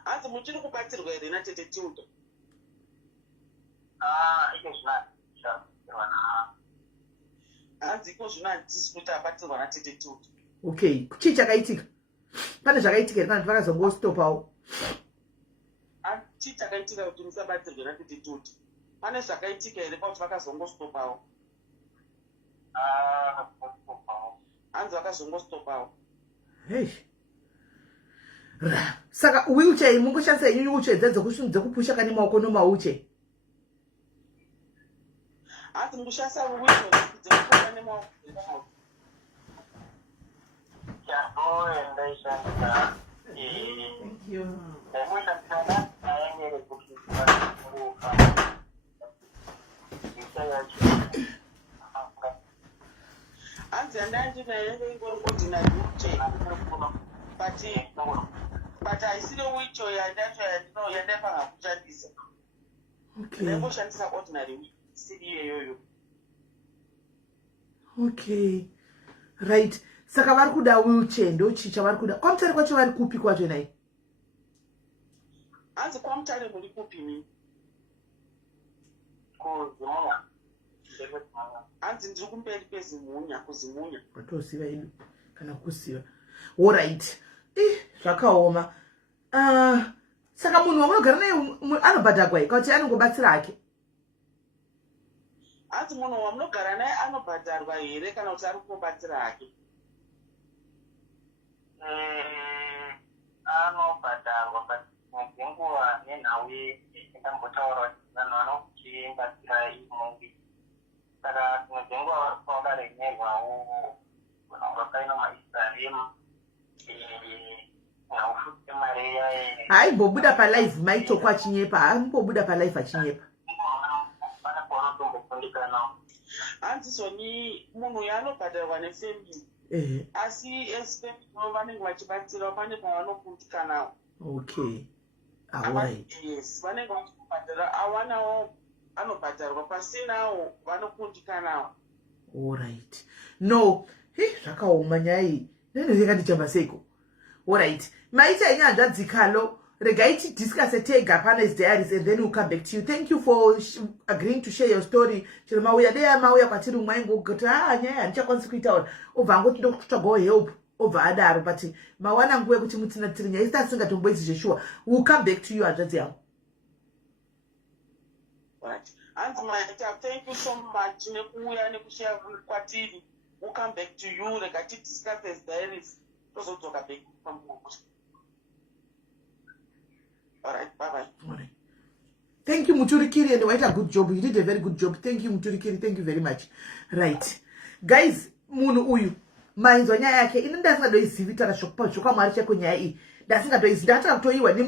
Hanzi muchiri kubatsirwa here natete Tilda? iko zvinachabatsirwa na hanzi iko zvino handisi kuti abatsirwa natete Tilda. Okay, chii chakaitika? Pane zvakaitika here kana kuti vakazongostopawo? Chii chakaitika kuti musabatsirwe natete Tilda? Pane zvakaitika here kuti vakazongostopawo? Hanzi vakazongostopawo. Hey. Saka wheelchair mungoshandisa inyu wheelchair dzekupusha kane maoko nomauche? Hanzi mungoshandisa wheelchair dzekupusha nemaoko. ndaishandisa Thank you. ndaimoshandisana ayengere kuti hanzi handandina yange ingori ordinary wheelchair but haisiri wheelchair yandaipanga kushandisa. Okay. Ndaingoshandisa ordinary wheelchair isiri iyoyo. Okay. Right. Saka vari kuda wheelchair ndochi chavari kuda. Kwamutare kwacho vari kupi kwacho nai? Hanzi kwamutare muri kupi mi? kuzimunya Hanzi ndiri kumberi kwezimunya kuzimunya. Watoziva idu kana kusiva. All right. Zvakaoma. Saka munhu wamunogara naye anobhadharwa kuti anongobatsira hake? Hanzi munhu wamunogara naye anobhadharwa here kana kuti ari kungobatsira hake? anobhadharwa but ngenguva nenhauye ndambotaura kuti vanhu vanokuchibatsira imombi saka dzimwe dzenguva kwakaremerwawo vakaina maisaremu naufuti mari yaye haimbobuda palive maitoko achinyepa, haimbobuda palive achinyepa. pana paunotombofundikanawo. Hanzi zvoni munhu yaanobhadharwa nefemili asi esifemili vanenge vachibatsirawo pane pavanokundikanawo. Okay. Alright. Yes, vanenge vachibhadhara awanawo anobhadharwa pasinawo vanokundikanawo. Alright. No, zvakaoma nyaya iyi. Yakatichamba seiko. Alright. Maita inyanzva dzikalo. Regai discuss tega Hannah's diaries and then we'll come back to you. Thank you for agreeing to share your story. Chero mauya deya mauya kwatiri mwaingo kuti nyaya ndichakwanisa kuitaura. Obva angoti ndokutsvaga help. Obva adaro but mawana nguwe kuti mutina tiri nyaya isingatomboiti zveshuwa. We'll come back to you hanzvadzi yangu. Right. And Maita, thank you so much. Nekuuya nekushare kwatiri. We'll come back to you. Regai discuss his diaries. Tozotoka back from all right, bye-bye. All right. Thank you, Muturikiri, and quite a good job. You did a very good job. Thank you, Muturikiri. Thank you very much. Right. Guys, munu uyu. Mainzo nyaya yake. Ina ndasinga doi sivita shoka mwaricha kwenye hii. Ndasinga doi sivita kutoiwa. Ne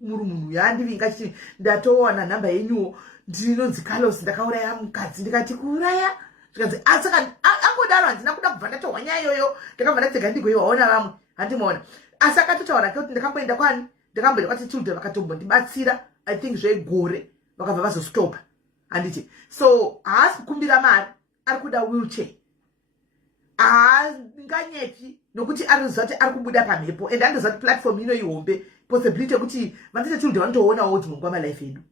muru munu. Ya andi vingachi. Ndatoa na namba yenyu. Ndino zikalos. Ndakaura ya mkazi. Ndikati kuraya. Ndikazi asaka. Ako daro. Ndinakuda kuvandato wanya yoyo. Ndikavanda tegandiko yo. Waona ramu. Handi mwona. Asaka tutawara. Ndikambo inda kwani. Ndakambira kwati children vakatombo ndibatsira I think zvegore vakabva vazostopa handiti so haasi kukumbira mari ari kuda wheelchair haanganyepi nokuti anoziva kuti ari kubuda pamhepo and anoziva kuti platform ino ihombe possibility yekuti vandiite children vanotoonawo dzimwe nguva malife edu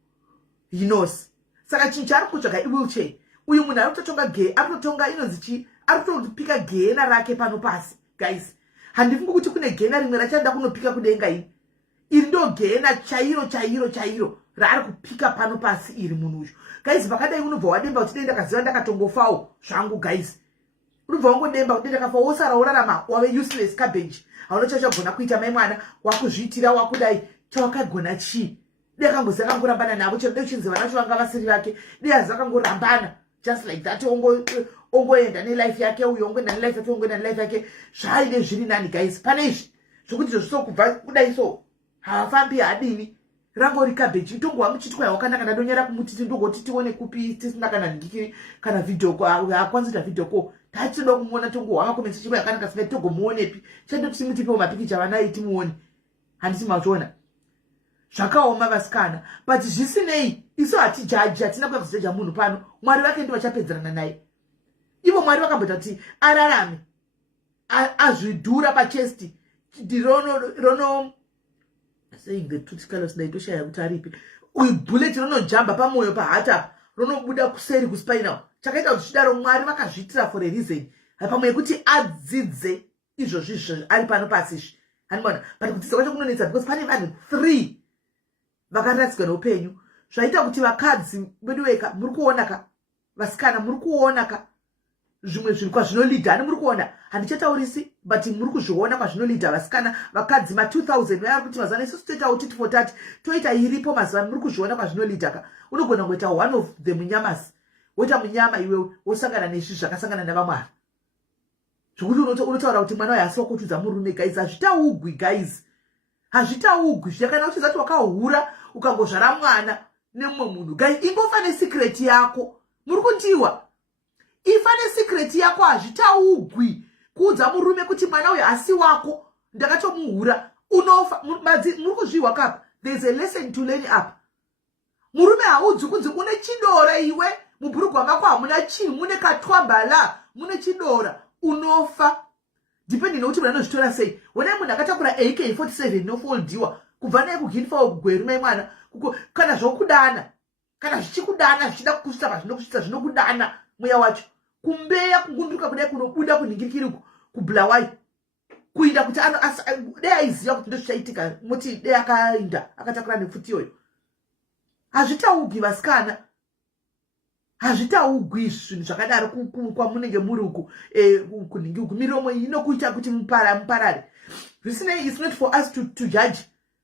he knows saka chinhu chaari kutsvaga iwheelchair uyu munhu ari kutotonga gay ari kutotonga inonzi chi ari kutopika gena rake pano pasi guys handifungi kuti kune gena rimwe rachada kunopika kudenga ini iri ndo gena chairo raari kupika pano pasi iri munhu uyu guys vakadai unobva wademba kuti denda kaziva ndakatongofawo zvangu guys unobva wangodemba kuti denda kafa wosara worarama wave useless cabbage hauna chachagona kuita mai mwana wakuzviitira wakudai chawakagona chii dei akangozi akangorambana navo chero dei uchinzi vana vacho vanga vasiri vake dei azi akangorambana just like that ongoenda nelife yake uyo ongoenda nelife yake ongoenda nelife yake zvaide zviri nani guys pane izvi zvokuti zvosokubva kudai so haafambi hadini rangori cabbage itongowa muchitwa wakanaka ndadonyera kumutiti ndogoti tione kupi tisina kana ndikiri kana video ko akwanzita video ko tachinoda kumuona tongowa makomenti chimwe yakanaka singa togomuonepi chando tisimutipewo mapikicha vanaiti muone handisi mazvona zvakaoma vasikana but zvisinei isu hatijaji hatina kuya kuzijaja munhu pano mwari vake ndi vachapedzerana naye ivo mwari vakamboita kuti ararame azvidhura pachesti rono saying the truth colors ndaitoshaya kuti aripi uyu bullet ronojamba pamoyo pahata ronobuda kuseri kuspinal chakaita kuti chidaro mwari vakazviitira for a reason pamwe yekuti adzidze izvozvi ari pano pasi izvi hanibona but kudzidza kwacho kunonetsa because pane vanhu 3 vakarasika neupenyu zvaita kuti vakadzi vedu veka muri kuona ka vasikana muri kuona ka zvimwe zvinhu kwazvinolidha ani muri kuona handichataurisi but muri kuzviona kwazvinolidha vasikana vakadzi ma2000 vaya kuti mazana isusu toitawo titi for tati toita iripo mazuva muri kuzviona kwazvinolidha ka unogona kuita one of the munyamasi woita munyama iwe wosangana nezvi zvakasangana navamwari zvokuti unotaura kuti mwana wayo asi wakutudza murume guys hazvitaugwi guys hazvitaugwi zvakana kuti zati wakahura ukangozvara mwana nemumwe munhu guys ingofa nesecret yako muri kundiwa ifa nesecret yako hazvitaugwi kuudza murume kuti mwana uyu hasi wako ndakatomuhura unofa muri kuzvihwa kapa there's a lesson to learn up murume haudzi kunzi une chidora iwe mubhurugwa mako hamuna chinhu mune katwambala mune chidora unofa depending nokuti vanozvitora sei wona munhu akatakura AK47 inofoldiwa kubva naye kuginfawo kugweru mai mwana kana zvokudana kana zvichikudana zvichida kusvitsa pazvinokusvitsa zvinokudana mweya wacho kumbeya kugunduka kudai kunobuda kunhingirikiriku kubhulawai kuita kuti dei aiziva kuti ndozvichaitika moti dei akainda akatakura nepfuti iyoyo hazvitaugwi vasikana hazvitaugwi zvinhu zvakadaro kwamunenge muri uku kunhingi uku miromo inokuita kuti muparare zvisinei it's not for us to judge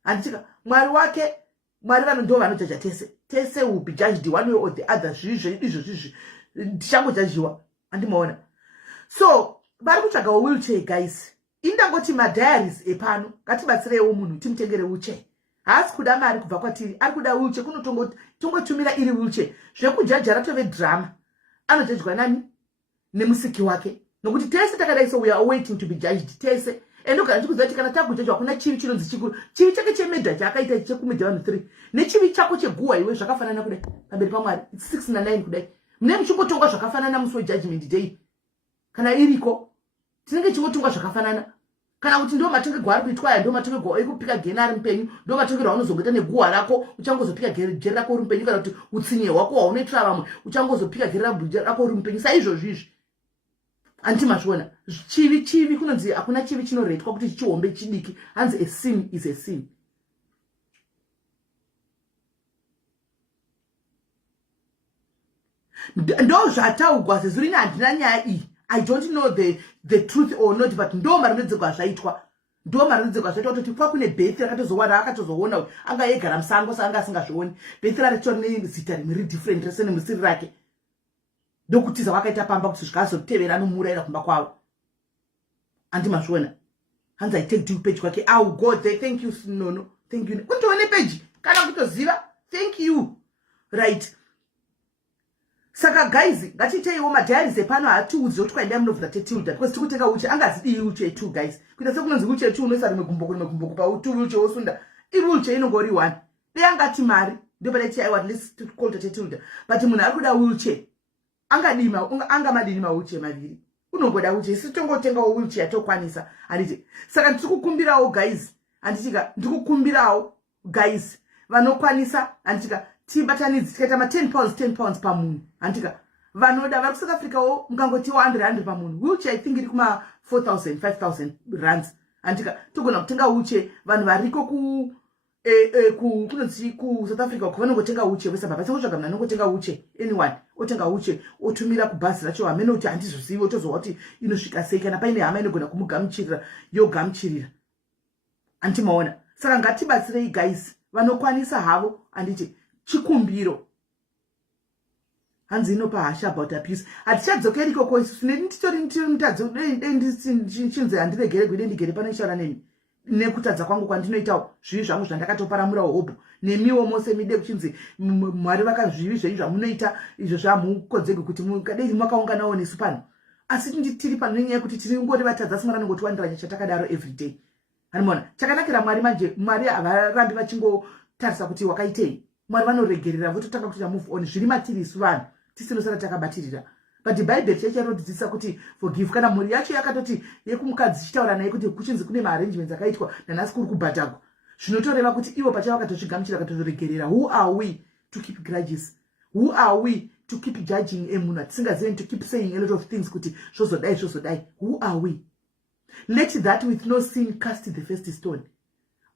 handitika mwari wake mwari vano ndo vanojaja tese will be judged one way or the other izvo zvizvi tichangojajiwa handimaona so vari kutsvaga wheelchair guys indangoti madiaries epano ngatibatsireiwo munhu timutengere wheelchair haasi kuda mari kubva kwatiri ari kuda wheelchair kunotongotumira iri wheelchair zvekujaja ratove drama anojajwa nani nemusiki wake nokuti tese takadai so we are waiting to be judged tese Endogara ndikuziva kuti kana takujeja kuna chivi chinonzi chikuru. Chivi chake chemedha chaakaita chekumedha vanhu 3. Nechivi chako cheguwa iwe zvakafanana kudai. Pamberi paMwari. It's 6 na 9 kudai. Mune muchingotongwa zvakafanana musi wejudgment day. Kana iriko tinenge chingotongwa zvakafanana. Kana kuti ndo matongerwo ari kuitwa aya ndo matongerwo ekupika geni ari mupenyu ndo matongerwo aunozogoita neguwa rako uchangozopika geri rako uri mupenyu kana kuti utsinye hwako hwaunoitira vamwe uchangozopika geri rako uri mupenyu saizvozvo izvi anti mazviona chivi kunonzi hakuna chivi chinoretwa kuti chihombe chidiki hanzi a sin is a sin. Ndo zvataugwa sezuri handina nyaya iyi. I don't know the truth or not, but ndo marinedzerwa zvaitwa. Ndo marinedzerwa zvaitwa kuti kwa kune Beth rakatozowana akatozoona anga yegara musango sanga asingazvioni. Beth raritora nezita rimwe different resene musiri rake. Ndokutiza wakaita pamba kuti zvikazotevera nomurayira kumba kwavo. Andi mazviona. Hanzi I take you page kwake. I will go there. Thank you Nono. Thank you. Kuntoone page kana kutoziva. Thank you. Right. Saka guys, ngatiteiwo madiaries epano hatiudzi kuti kwaenda munovhura tetilda because tikutenga uche angazidi uche 2 guys. Kuita sekunonzi uche 2 unoisa rimwe gumbo pa 2 uche osunda. Iri uche inongori 1. Deyangati mari ndopane ti aiwa let's call it tetilda. But munhu ari kuda uche. Angamadini mauche maviri. Unongoda uche isi tongotengawo uche yatokwanisa. Anditi saka ndikukumbirawo guys. Anditika ndikukumbirawo guys. Vanokwanisa anditika tibatanidzi tikaita ma 10 pounds pa munhu. Antika vanoda vari kuSouth Africa wo mukangoti 100 pa munhu. Uche I think iri kuma 4,000 5,000 rands. Antika togona kutenga uche vanhu variko kunonzi ku South Africa vanongotenga uche vese baba sangotsvaga munhu anongotenga uche anyone otenga uche otumira kubhazi racho hamene kuti handizozivi otozowa kuti inosvika sei kana paine hama inogona kumugamuchirira yogamuchirira. Antimaona saka ngatibatsirei guys vanokwanisa havo anditi chikumbiro. Hanzi inopa hasha about abuse. Hatichadzokeri ikoko isu nditori mutadzo chinzi handiregere gwede ndigere pano ishaura nemi. Nekutadza kwangu kwandinoitawo zvivi zvangu zvandakatoparamura hope nemiwo mose mide kuchinzi Mwari vakazvivi zvenyu zvamunoita izvo zvamukodzege kuti mukadei makaunganawo nesu pano. Asi tiri pano nenyaya yekuti tiri ngori vatadza asi Mwari anongotiwandiranya chatakadaro every day. Hanimona chakanakira Mwari manje Mwari havarambi vachingotarisa kuti wakaitei. Mwari vanoregerera vototanga kuti move on zviri matiri isu vanhu tisinosara takabatirira. But Bible chacharodzidzisa kuti forgive kana mhuri yacho yakatoti yekumukadzi chitaura naye kuti kuchinzi kune arrangements akaitwa nanasi kuri kubhadhagwa. Zvinotoreva kuti ivo pachavo vakatozvigamuchira vakatoregerera. Who are we to keep grudges? Who are we to keep judging emunhu atisingazivi, to keep saying a lot of things kuti zvozodai? Who are we? Let that with no sin cast the first stone.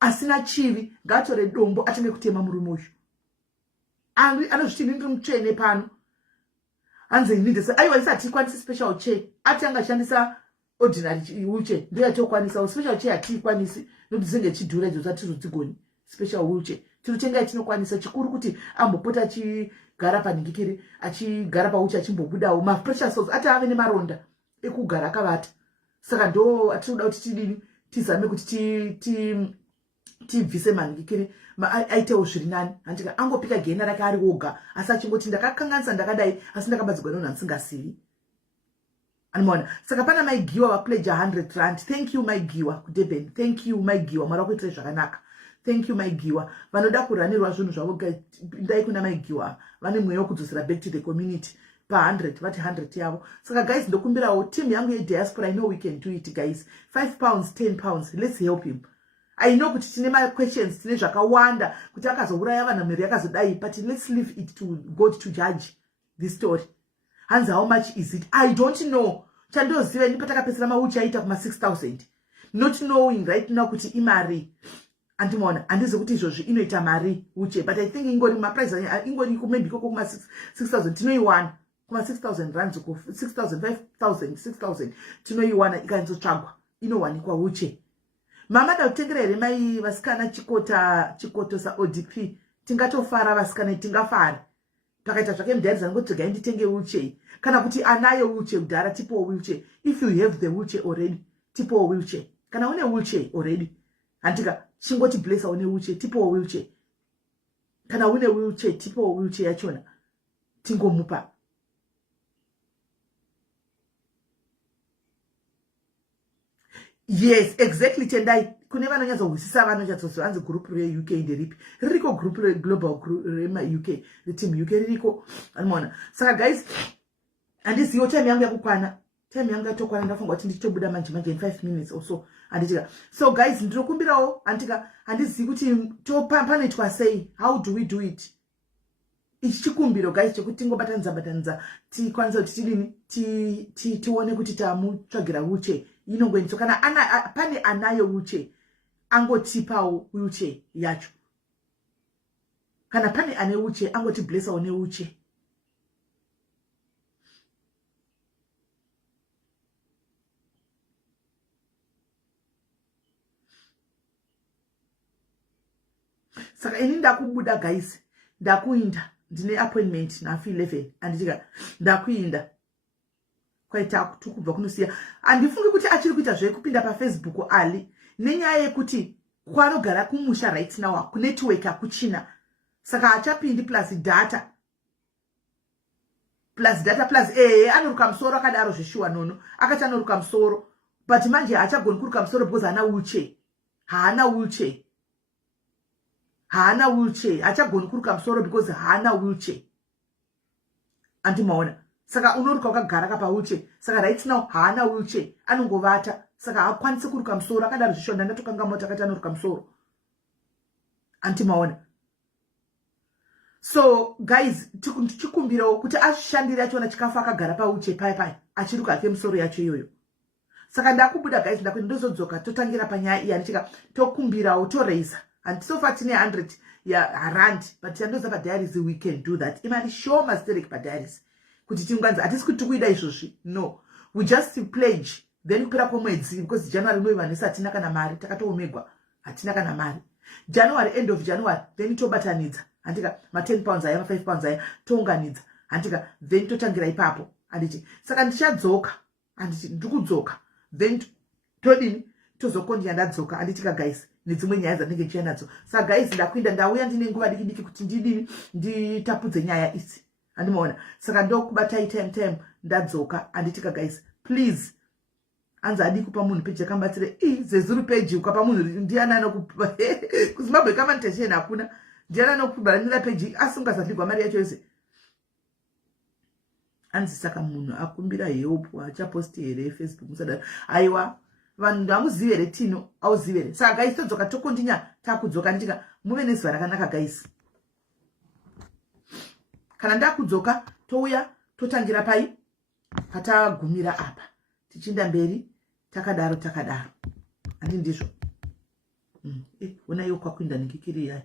Asina chivi ngatore dombo atenge kutema murume uyu. Anozviti ndiri mutsvene pano. Hanzi ndindese aiwa isati kwanisa special chair ati angashandisa ordinary wheelchair ndio yatokwanisa special chair atikwanisi nokuti zinge chidhura idzo zvatizogoni special wheelchair tinotenga chinokwanisa chikuru kuti ambopota achigara panhingikiri achigara pauche achimbobudawo ma-pressure cells ati ave nemaronda ekugara akavata. Saka ndo atinoda kuti tidini tizame kuti tibvise manhingikiri aitewo zviri nani. Handika angopika gena rake ari woga asi achingoti ndakakanganisa ndakadai asi ndakabadzirwa nemunhu andisingasivi. Animona saka pana maigiwa vapledge 100 rand. Thank you maigiwa kuDurban. Thank you maigiwa Mwari wakuitira zvakanaka. Thank you maigiwa vanoda kuranirwa zvinhu zvavo ndai kuna maigiwa vane mweya wekudzosera back to the community pa 100 vati 100 yavo. Saka guys ndokumbirawo team yangu yediaspora I know we can do it guys. 5 pounds 10 pounds let's help him. I know kuti tine my questions tine zvakawanda kuti akazouraya vanhu mhuri yakazodai but let's leave it to God to judge this story. Hanzi how much is it? I don't know. Chandoziva ndipo takapesera mauchi aita kuma 6,000 not knowing right now kuti imari. Andimona handizi kuti izvozvi inoita mari uche but I think ingori maprice ingori maybe koko kuma 6,000 tinoiwana kuma 6,000 rands ku 6,000 5,000 6,000 tinoiwana ikanzotsvagwa inowanikwa uche. Mama dautengera here mai vasikana chikoto saODP tingatofara vasikana tingafara. Pakaita zvake mudhari zangu togai nditenge wheelchair kana kuti anayo wheelchair kudhara tipo wheelchair. If you have the wheelchair already tipo wheelchair kana une wheelchair already handika chingoti bless une wheelchair tipo wheelchair kana une wheelchair tipo wheelchair yachona tingomupa. Yes, exactly. Tendai kune vanonyatsa kuzwisisa vanonyatsa vanzi group reuk nderipi ririko group reglobal rema UK reteam UK ririko anoona. Saka guys handizivo time yangu yakukwana, time yangu yatokwana, ndafunga kuti ndichitobuda manje in 5 minutes or so handitika. So guys ndinokumbirawo handika handizivi kuti panoitwa sei, how do we do it. Ichi chikumbiro guys chekuti tingobatanidza tikwanisa kuti tidini tione kuti tamutsvagira wheelchair inongoendiso kana pane anayo wheelchair angotipawo wheelchair yacho, kana pane ane wheelchair angotiblessawo ne wheelchair. Saka ini ndakubuda guys, ndakuinda ndine appointment na 11 anditika ndakuinda kwaita tukubva kunosiya. Andifungi kuti achiri kuita zvekupinda pa Facebook ali nenyaya yekuti kwanogara kumusha right now ku network akuchina, saka achapindi plus data plus anoruka musoro akadaro zvishuwa nono akati anoruka musoro, but manje achagoni kuruka musoro because haana wheelchair achagoni kuruka musoro because haana wheelchair. Andimaona, saka unoruka wakagara kapa wheelchair, saka right now haana wheelchair anongovata, saka hakwanisi kuruka musoro akadaro zvishonda ndatokanga mota akati anoruka musoro. Andimaona. So guys tichikumbirawo kuti ashandire achona chikafu akagara pa wheelchair pai achiruka ake musoro yacho iyoyo. Saka ndakubuda guys ndakuti ndozodzoka totangira panyaya iyi anditika tokumbirawo toraisa and so far tine 100 rand, but yandoza pa diaries we can do that. Imani show mistake pa diaries kuti tinganza atisi kuti kuida izvozvi, no, we just pledge then kupera kwemwedzi because January noivanisa hatina kana mari, takatoomegwa hatina kana mari. January, end of January then tobatanidza andika ma 10 pounds aya ma 5 pounds aya tounganidza andika then totangira ipapo anditi. Saka ndichadzoka anditi ndikudzoka then todini tozokondia ndadzoka anditika guys nedzimwe nyaya dzandinge ndichiya nadzo. Saka guys ndakuinda ndauya ndine nguva diki kuti ndidini nditapudze nyaya idzi andimaona. Saka ndokubatai time ndadzoka anditika guys please anza adi kupa munhu page yakambatsire zezuru page ukapa munhu ndiana anokupa kuZimbabwe kama nitesheni hakuna ndiana anokubaranira page asingasathigwa mari yacho yose anzi. Saka munhu akumbira help achaposti here Facebook musadaro aiwa vanhu ndamuzive here Tino auzive here. Saka guys todzoka tokondinya takudzoka nditika muve nezuva rakanaka guys. Kana ndakudzoka touya totangira pai patagumira apa tichinda mberi takadaro handi ndizvo. Ona iyo kwakuinda nikikiri yayi